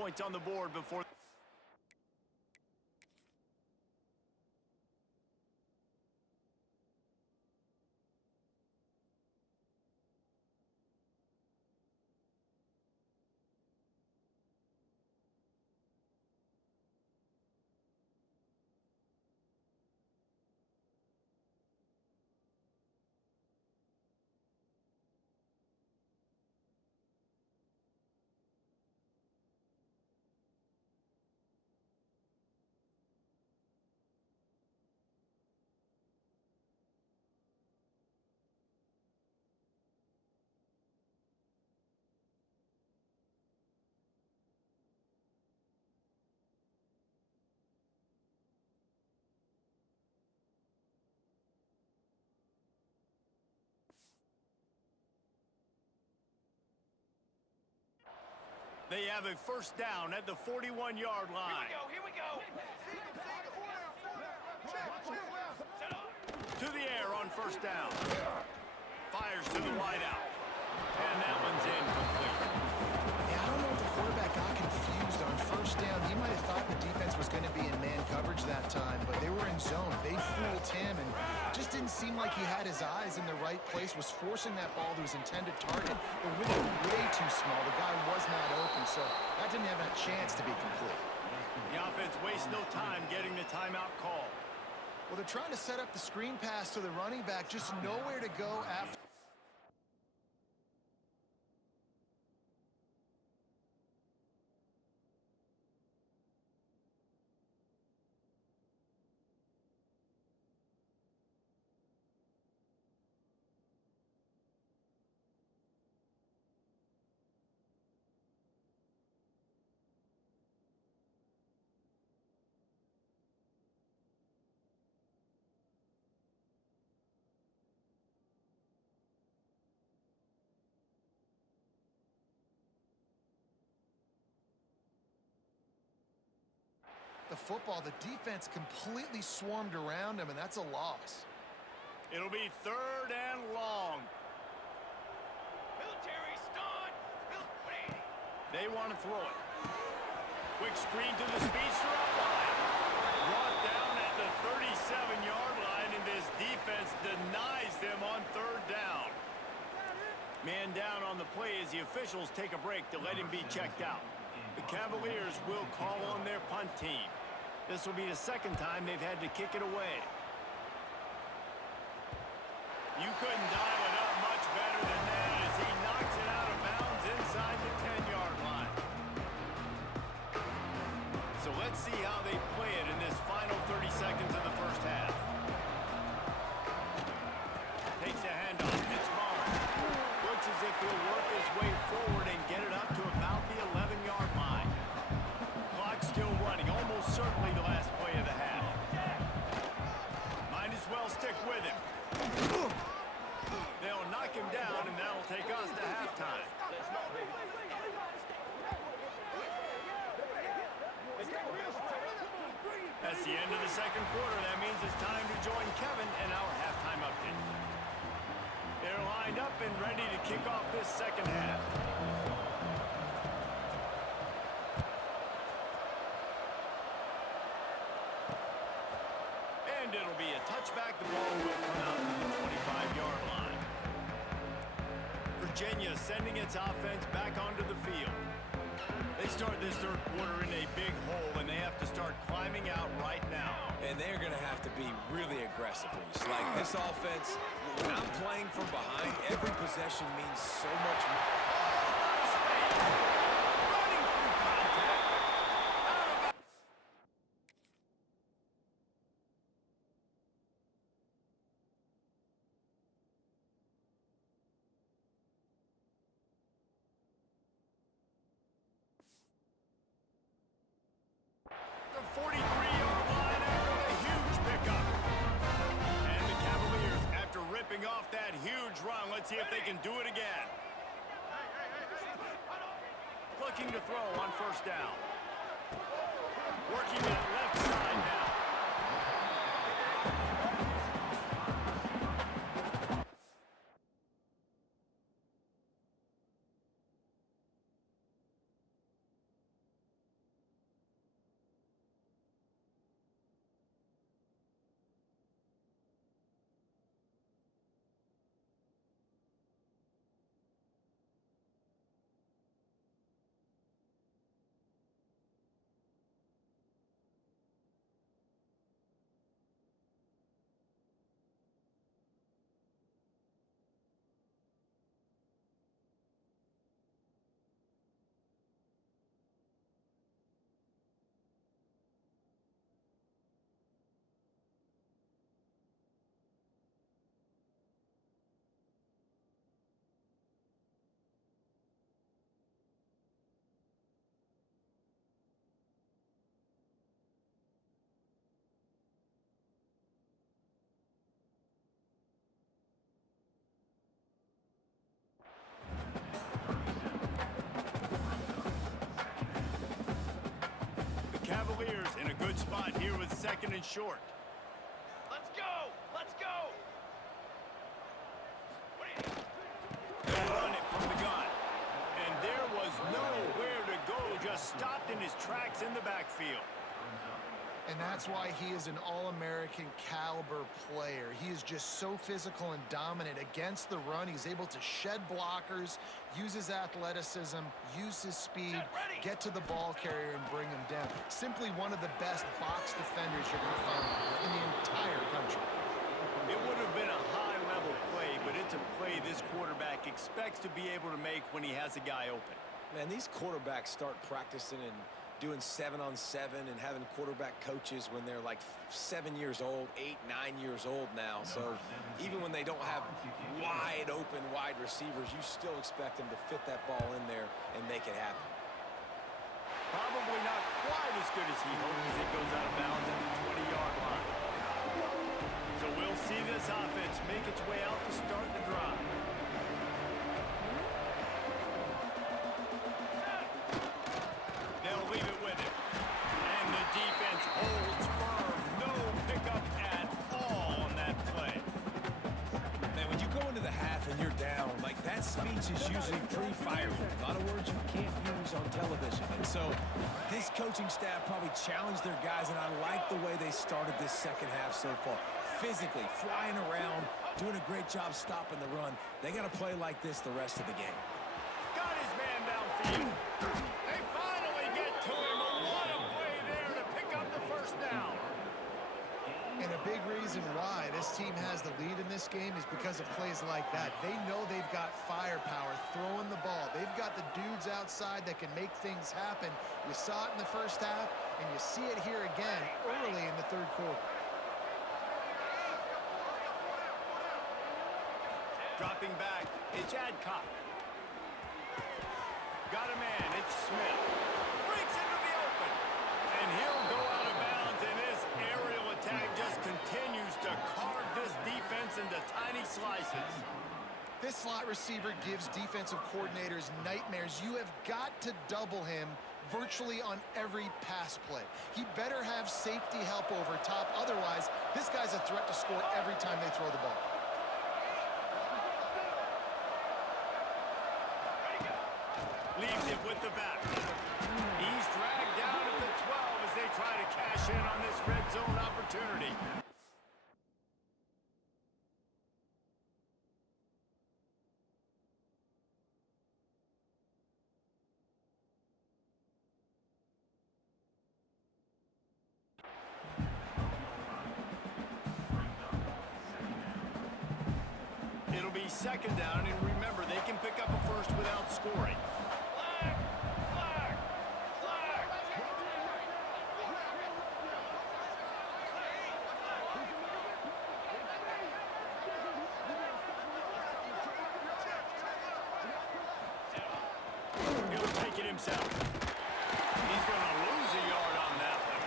points on the board before. They have a first down at the 41-yard line. Here we go. To the air on first down. Fires to the wideout. And that one's incomplete. Yeah, I don't know if the quarterback got confused on first down. He might have thought the defense was going to be in man coverage that time, but they were in zone. They fooled him and just didn't seem like he had his eyes in the right place, was forcing that ball to his intended target, but really way too small. The guy was not open, so that didn't have a chance to be complete. The offense wastes no time getting the timeout call. Well, they're trying to set up the screen pass to the running back, just nowhere to go after. The football, the defense completely swarmed around him, and that's a loss. It'll be third and long. Military stun. They want to throw it. Quick screen to the speedster up line. Brought down at the 37-yard line, and this defense denies them on third down. Man down on the play as the officials take a break to let him be checked out. The Cavaliers will call on their punt team. This will be the second time they've had to kick it away. You couldn't dial it up much better than that as he knocks it out of bounds inside the 10-yard line. So let's see how they play it in this final 30 seconds of the first half. Takes a handoff. It's Barnes. Looks as if he'll work his way forward and get it up to about the 11-yard line. Clock still running. Almost certainly the last play of the half. Might as well stick with him. They'll knock him down, and that'll take us to halftime. That's the end of the second quarter. That means it's time to join Kevin and our halftime update. They're lined up and ready to kick off this second half. And it'll be a touchback. The ball will come out to the 25-yard line. Virginia sending its offense back onto the field. They start this third quarter in a big hole, and they have to start climbing out right now. And they're going to have to be really aggressive. Like this offense, when I'm playing from behind, every possession means so much more. Running through contact. The 43-yard line after the huge pickup. And the Cavaliers, after ripping off that huge run, let's see if they can do it again. Looking to throw on first down. Working that left side now. 2nd and short. Let's go! Let's go! They'll run it from the gun. And there was nowhere to go, just stopped in his tracks in the backfield. And that's why he is an All-American caliber player. He is just so physical and dominant against the run. He's able to shed blockers, use his athleticism, use his speed, get to the ball carrier and bring him down. Simply one of the best box defenders you're going to find in the entire country. It would have been a high-level play, but it's a play this quarterback expects to be able to make when he has a guy open. Man, these quarterbacks start practicing and doing 7-on-7 and having quarterback coaches when they're like 7 years old, 8, 9 years old now. So even when they don't have wide open wide receivers, you still expect them to fit that ball in there and make it happen. Probably not quite as good as he hoped as it goes out of bounds at the 20-yard line. So we'll see this offense make its way out to start the drive. They'll leave it with him. And the defense holds firm. No pickup at all on that play. Man, when you go into the half and you're down, like that speech is usually pretty fiery. A lot of words you can't use on television. And so this coaching staff probably challenged their guys, and I like the way they started this second half so far. Physically, flying around, doing a great job stopping the run. They got to play like this the rest of the game. Got his man downfield. They finally get to him. What a play there to pick up the first down. And a big reason why this team has the lead in this game is because of plays like that. They know they've got firepower throwing the ball. They've got the dudes outside that can make things happen. You saw it in the first half, and you see it here again early in the third quarter. Dropping back, it's Adcock. Got a man, it's Smith. Breaks into the open. And he'll go out of bounds, and his aerial attack just continues to carve this defense into tiny slices. This slot receiver gives defensive coordinators nightmares. You have got to double him virtually on every pass play. He better have safety help over top. Otherwise, this guy's a threat to score every time they throw the ball. Leaves it with the back. He's dragged down at the 12 as they try to cash in on this red zone opportunity. It'll be 2nd down, and remember, they can pick up a first without scoring. He'll take it himself. He's going to lose a yard on that one.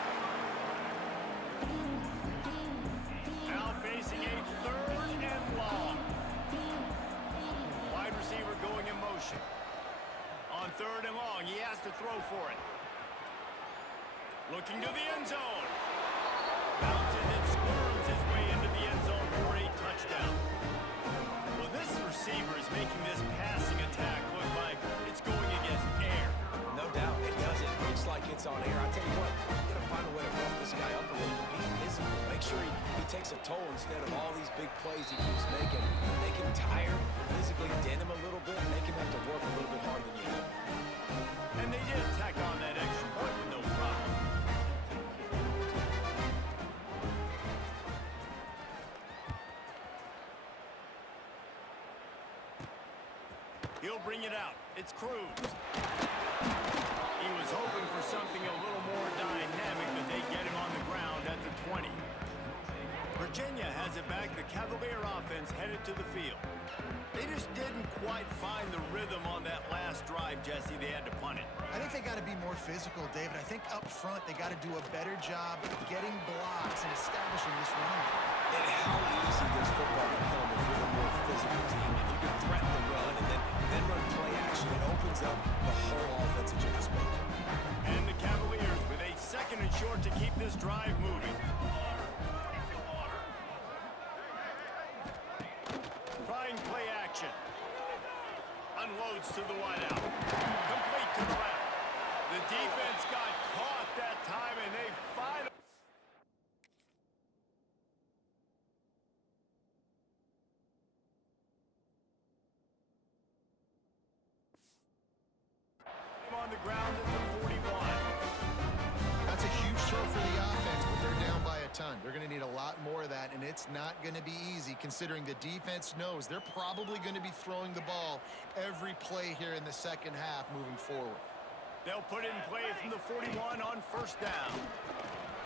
Now facing a 3rd and long. Wide receiver going in motion. On 3rd and long, he has to throw for it. Looking to the end zone. Bounces and squirms his way into the end zone for a touchdown. Well, this receiver is making this passing attack look like it's going against air. No doubt, it does. It looks like it's on air. I tell you what, you got to find a way to rough this guy up a little bit. Be physical. Make sure he takes a toll instead of all these big plays he keeps making. Make him tired, physically dent him a little bit, make him have to work a little bit harder than you have. And they did tack on that extra point with no problem. He'll bring it out. It's Cruz. He was hoping for something a little more dynamic, but they get him on the ground at the 20. Virginia has it back. The Cavalier offense headed to the field. They just didn't quite find the rhythm on that last drive, Jesse. They had to punt it. I think they got to be more physical, David. I think up front they got to do a better job of getting blocks and establishing this run. And how easy does football become if you're a more physical team? If you can threaten the run and then run play action, it opens up the whole offense at your disposal. And the Cavaliers with a second and short to keep this drive moving. Trying play action. Unloads to the wideout. Complete to the left. The defense got caught that time, and they finally... on the ground at the 41. That's a huge throw for the offense, but they're down by a ton. They're going to need a lot more of that, and it's not going to be easy considering the defense knows they're probably going to be throwing the ball every play here in the second half moving forward. They'll put it in play from the 41 on first down.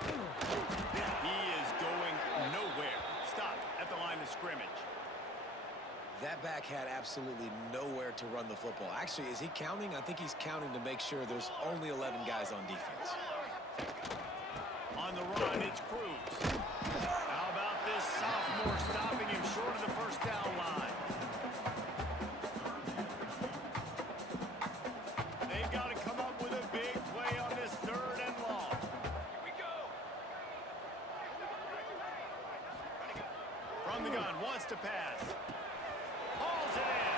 He is going nowhere. Stop at the line of scrimmage. That back had absolutely nowhere to run the football. Actually, is he counting? I think he's counting to make sure there's only 11 guys on defense. On the run, it's Cruz. How about this sophomore stopping him short of the first down line? They've got to come up with a big play on this third and long. Here we go. From the gun, wants to pass. Hauls it in.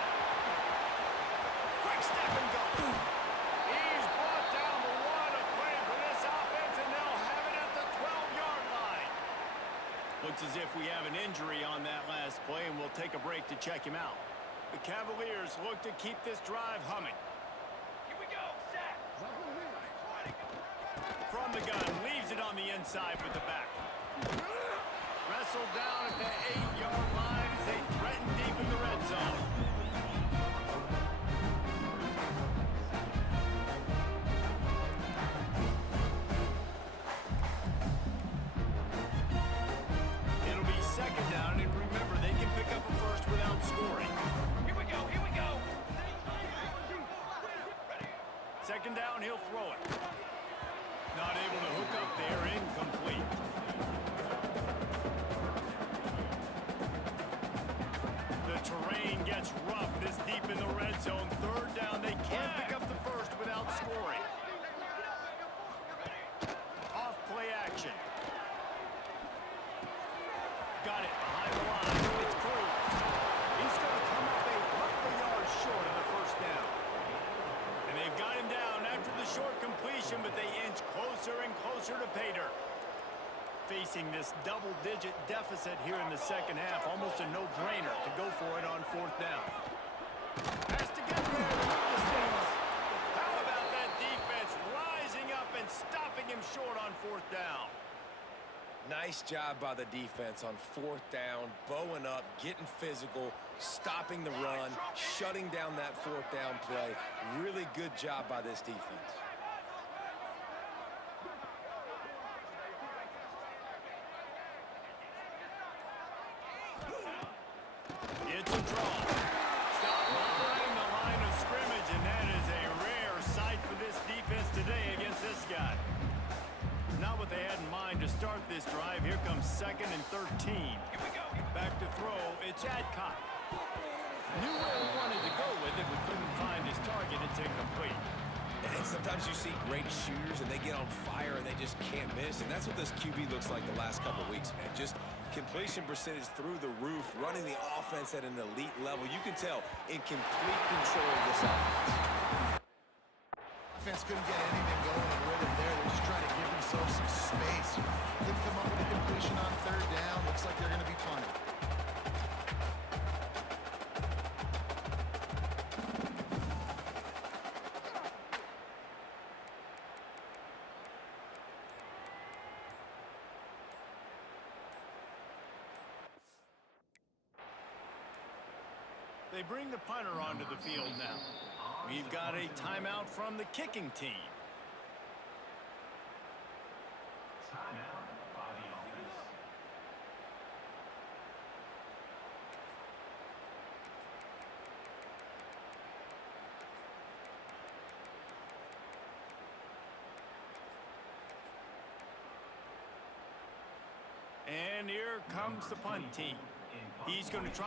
Quick step and go. He's brought down the one of play for this offense, and they'll have it at the 12-yard line. Looks as if we have an injury on that last play, and we'll take a break to check him out. The Cavaliers look to keep this drive humming. Here we go. Set. From the gun, leaves it on the inside with the back. Wrestled down at the 8-yard line as they threaten deep in the red zone. It'll be second down, and remember, they can pick up a first without scoring. Here we go. Here we go. Second down, he'll throw it. Not able to hook up there, incomplete. The terrain gets rough this deep in the red zone. Third down, they can't pick up the first without scoring. Off play action. Got it behind the line. It's Cruz. He's going to come up a couple of yards short of the first down. And they've got him down after the short completion, but they inch closer and closer to pay dirt. Facing this double-digit deficit here in the second half, almost a no-brainer to go for it on fourth down. Has to get there to move the sticks. How about that defense rising up and stopping him short on fourth down? Nice job by the defense on fourth down, bowing up, getting physical, stopping the run, shutting down that fourth down play. Really good job by this defense. It's a draw. Stop behind the line of scrimmage, and that is a rare sight for this defense today against this guy. Not what they had in mind to start this drive. Here comes second and 13. Here we go. Back to throw, it's Adcock. Knew where he wanted to go with it, but couldn't find his target. It's incomplete. And sometimes you see great shooters and they get on fire and they just can't miss. And that's what this QB looks like the last couple of weeks, man. Just completion percentage through the roof, running the offense at an elite level. You can tell in complete control of this offense. Defense couldn't get anything going in rhythm there. They're just trying to give themselves some space. Couldn't come up with a completion on third down. Looks like they're going to be punting. They bring the punter onto the field now. We've got a timeout from the kicking team. And here comes the punt team. He's going to try.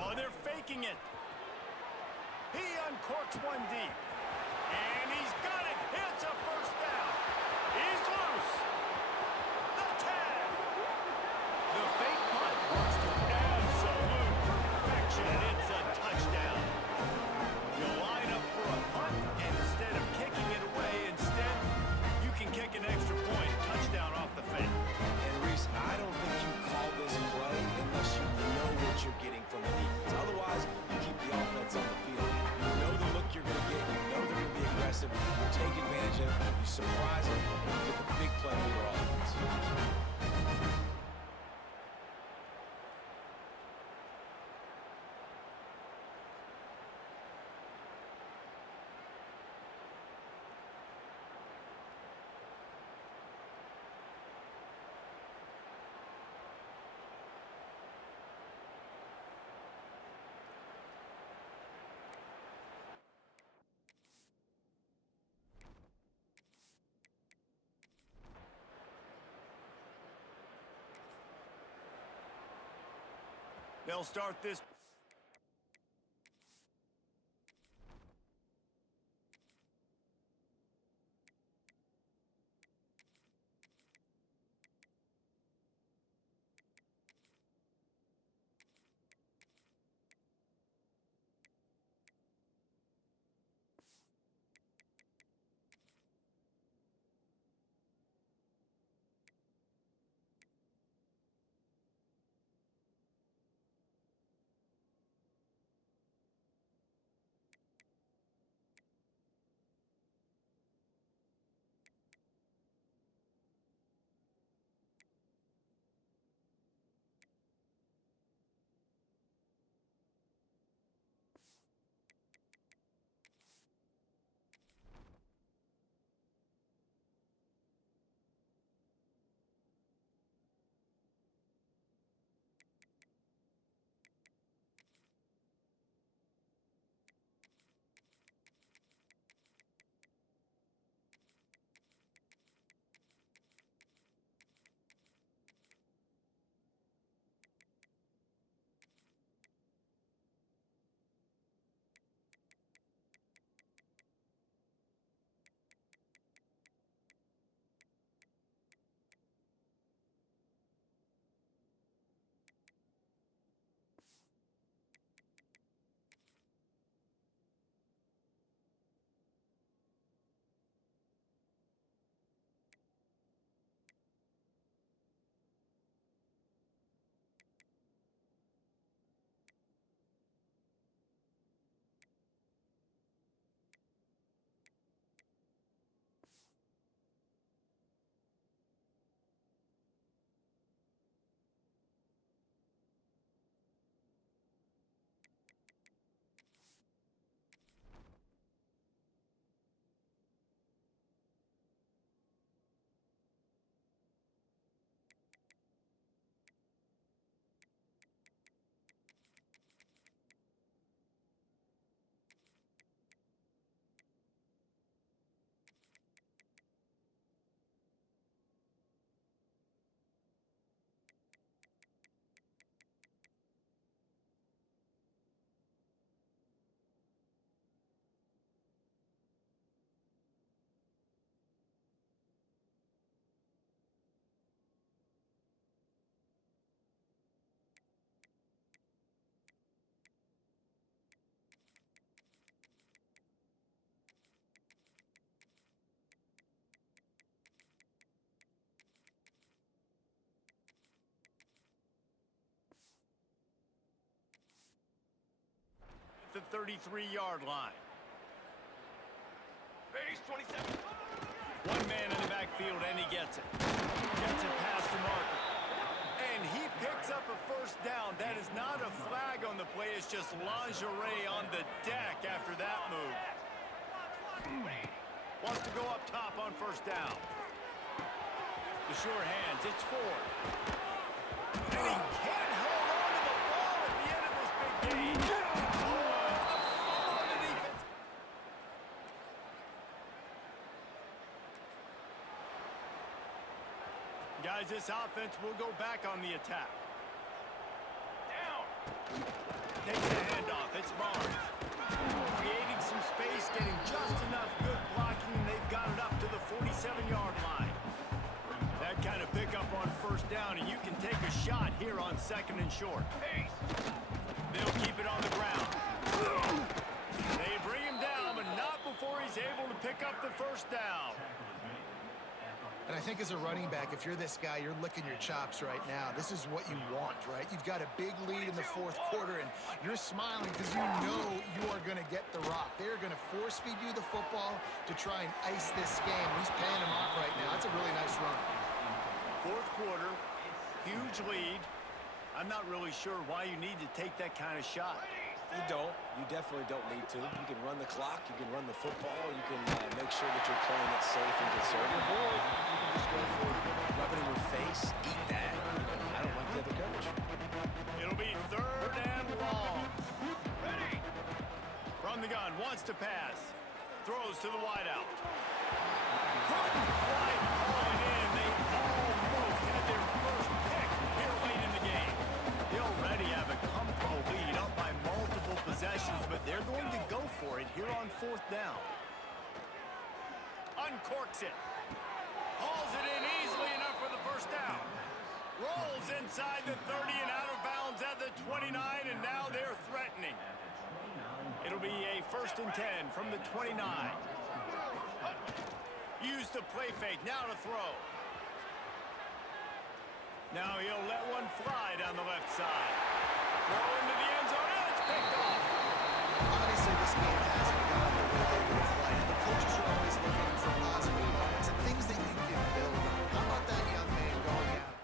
Oh, they're faking it. He uncorks one deep. And he's got it. It's a first down. He's They'll start this. The 33-yard line. Base 27. One man in the backfield, and he gets it. Gets it past the marker. And he picks up a first down. That is not a flag on the play. It's just lingerie on the deck after that move. Wants to go up top on first down. The sure hands. It's Ford. And he can't hold on to the ball at the end of this big game. Guys, this offense will go back on the attack. Down. Takes the handoff. It's Barnes. Creating some space, getting just enough good blocking, and they've got it up to the 47-yard line. That kind of pickup on first down, and you can take a shot here on second and short. Base. They'll keep it on the ground. They bring him down, but not before he's able to pick up the first down. And I think as a running back, if you're this guy, you're licking your chops right now. This is what you want, right? You've got a big lead in the fourth quarter, and you're smiling because you know you are going to get the rock. They're going to force-feed you the football to try and ice this game. He's paying him off right now. That's a really nice run. Fourth quarter, huge lead. I'm not really sure why you need to take that kind of shot. You don't. You definitely don't need to. You can run the clock. You can run the football. You can make sure that you're playing it safe and conservative. Or you can just go for it, rub it in your face, eat that. I don't like the other coach. It'll be third and long. Ready. From the gun, wants to pass. Throws to the wideout. Couldn't quite pull it in. They almost had their first pick here late in the game. They already have a comeback uncorks it. Hauls it in easily enough for the first down. Rolls inside the 30 and out of bounds at the 29, and now they're threatening. It'll be a 1st and 10 from the 29. Use the play fake, now to throw. Now he'll let one fly down the left side. Throw into the end zone, and it's picked off. Obviously, this game hasn't gone the way they would have liked. The coaches are always looking for positive moments and things that you can build on. How about that young man going out?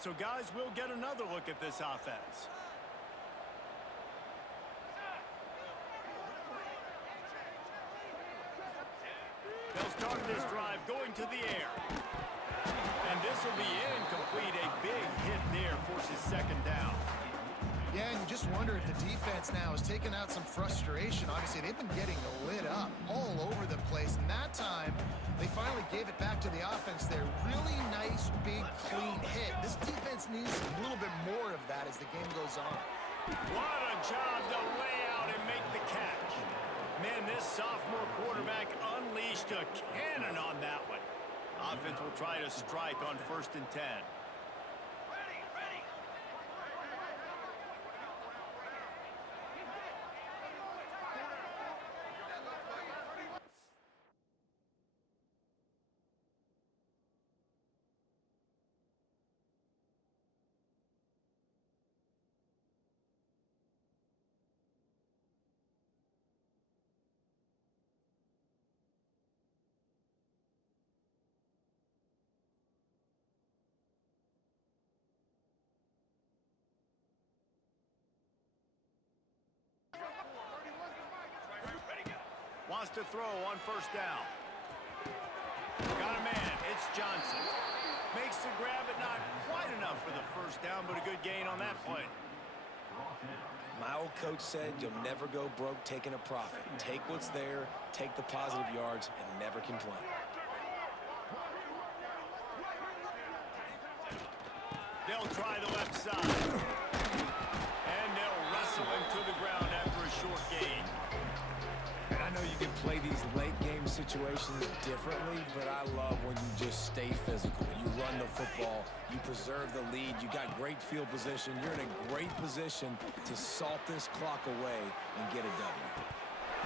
So, guys, we'll get another look at this offense. They'll start this drive going to the air. And this will be incomplete. A big hit there forces 2nd down. Yeah, and you just wonder if the defense now has taken out some frustration. Obviously, they've been getting lit up all over the place. And that time, they finally gave it back to the offense there. Really nice, big, clean hit. This defense needs a little bit more of that as the game goes on. What a job to lay out and make the catch. Man, this sophomore quarterback unleashed a cannon on that one. Offense will try to strike on 1st and 10. Wants to throw on 1st down. Got a man. It's Johnson. Makes the grab, but not quite enough for the 1st down, but a good gain on that play. My old coach said you'll never go broke taking a profit. Take what's there, take the positive yards, and never complain. They'll try the left side. And they'll wrestle him to the ground after a short gain. And I know you can play these late game situations differently, but I love when you just stay physical. You run the football, you preserve the lead, you got great field position. You're in a great position to salt this clock away and get a W.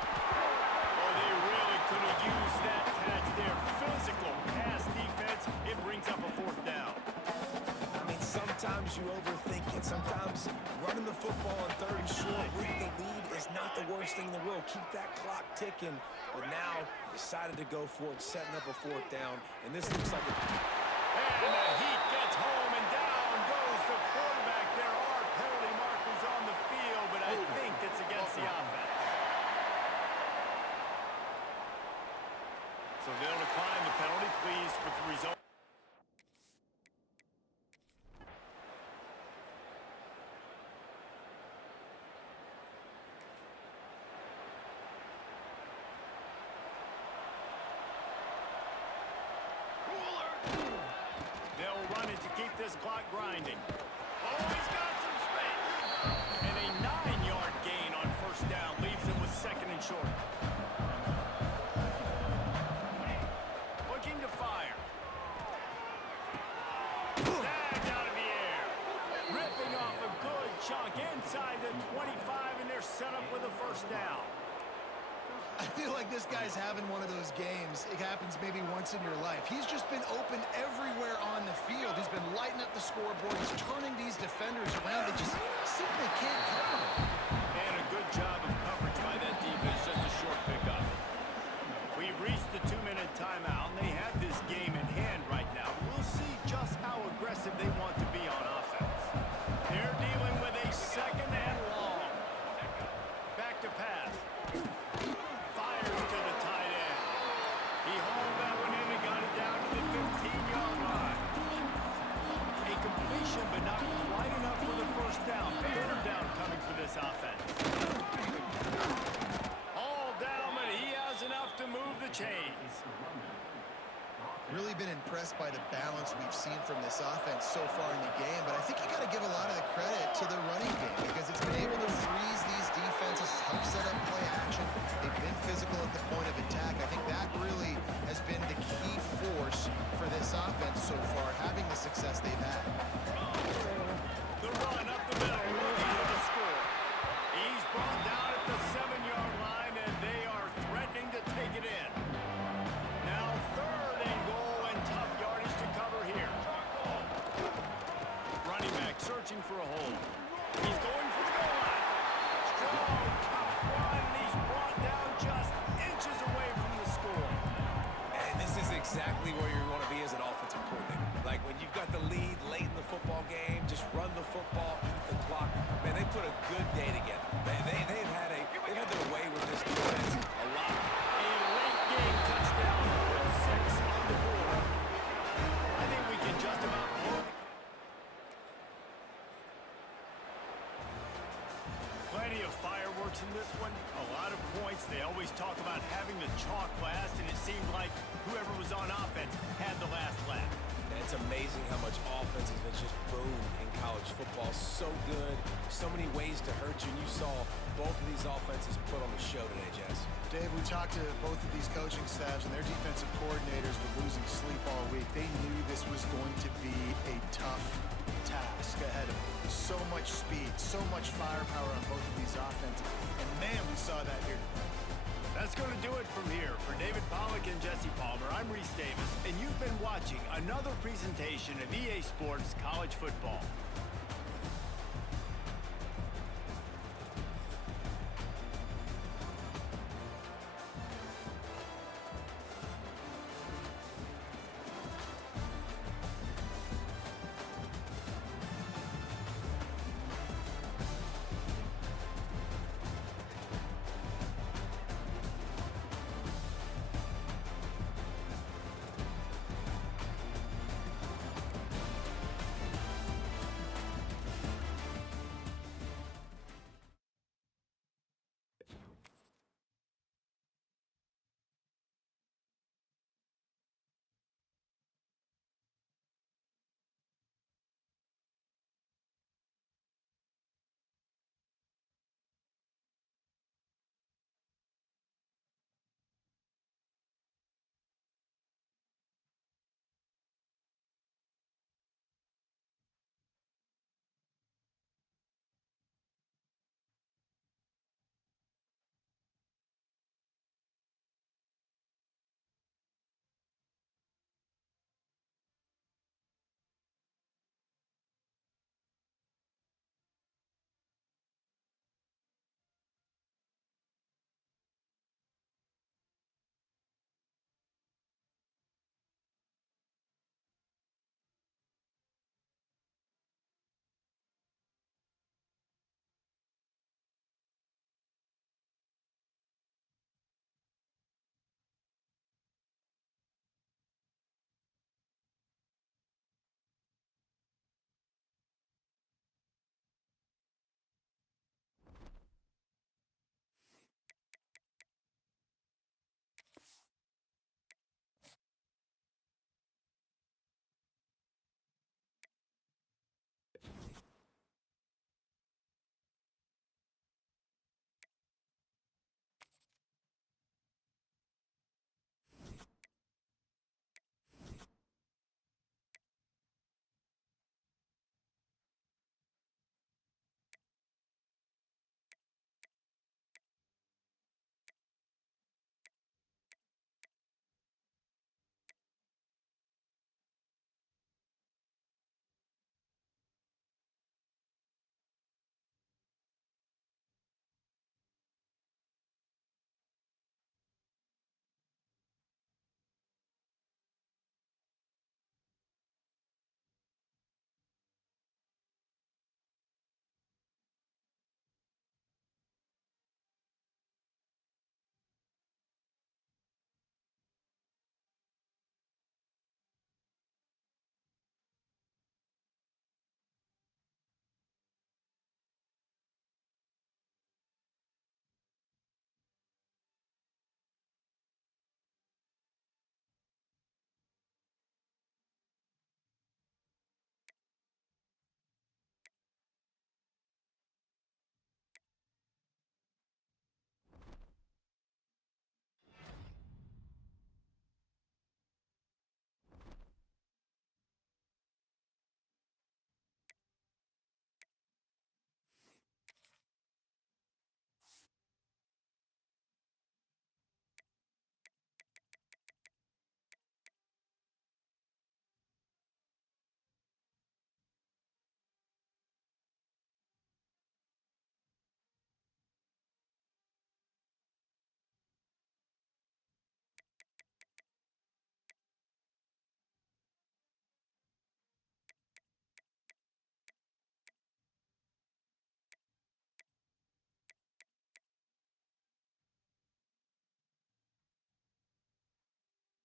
Oh, they really could have used that catch there. Physical pass defense. It brings up a 4th down. I mean, sometimes you overthink it. Sometimes running the football on 3rd and short with the lead is not the worst thing in the world. Keep that clock ticking. But now decided to go for it, setting up a 4th down. And this looks like a... And the heat gets home, and down goes the quarterback. There are penalty markers on the field, but I think it's against the offense. So they'll decline the penalty. Pleased with the result. They'll run it to keep this clock grinding. Oh, he's got some space. And a 9-yard gain on 1st down leaves him with 2nd and short. Looking to fire. Snagged out of the air. Ripping off a good chunk inside the 25, and they're set up with a 1st down. I feel like this guy's having one of those games. It happens maybe once in your life. He's just been open everywhere on the field. He's been lighting up the scoreboard. He's turning these defenders around. They just simply can't cover him. And a good job of coverage by that defense. Just a short pickup. We've reached the 2-minute timeout, and they have this game in hand right now. We'll see just how aggressive they want to be on offense. They're dealing with a 2nd and long. Back to pass. Fires to the tight end. He hauled that one in and got it down to the 15-yard line. A completion, but not quite enough for the 1st down. 3rd down coming for this offense. All down, but he has enough to move the chains. Really been impressed by the balance we've seen from this offense so far in the game, but I think you got to give a lot of the credit to the running game because it's been able to freeze these defenses help set up play action. They've been physical at the point of attack. I think that really has been the key force for this offense so far, having the success they've had. The run up the middle, looking for the score. He's brought down at the 7-yard line, and they are threatening to take it in. Now 3rd and goal, and tough yardage to cover here. Running back searching for a hole. He's going for the goal line. Strong, tough run, and he's brought down just inches away from the score. And this is exactly where you want to be as an offensive coordinator. Like when you've got the lead late in the football game, just run the football, eat the clock. Man, they put a good day together. They've had their way with this defense a lot. A late game touchdown, put 6 on the board. I think we can just about blow. Plenty of fireworks in this one. A lot of points. They always talk about having the chalk last, and it seemed like whoever was on offense had the last laugh. And it's amazing how much offense has just boomed in college football. So good, so many ways to hurt you. And you saw both of these offenses put on the show today, Jess. Dave, we talked to both of these coaching staffs, and their defensive coordinators were losing sleep all week. They knew this was going to be a tough task ahead of them. So much speed, so much firepower on both of these offenses. And man, we saw that here today. That's going to do it from here. For David Pollack and Jesse Palmer, I'm Reese Davis, and you've been watching another presentation of EA Sports College Football.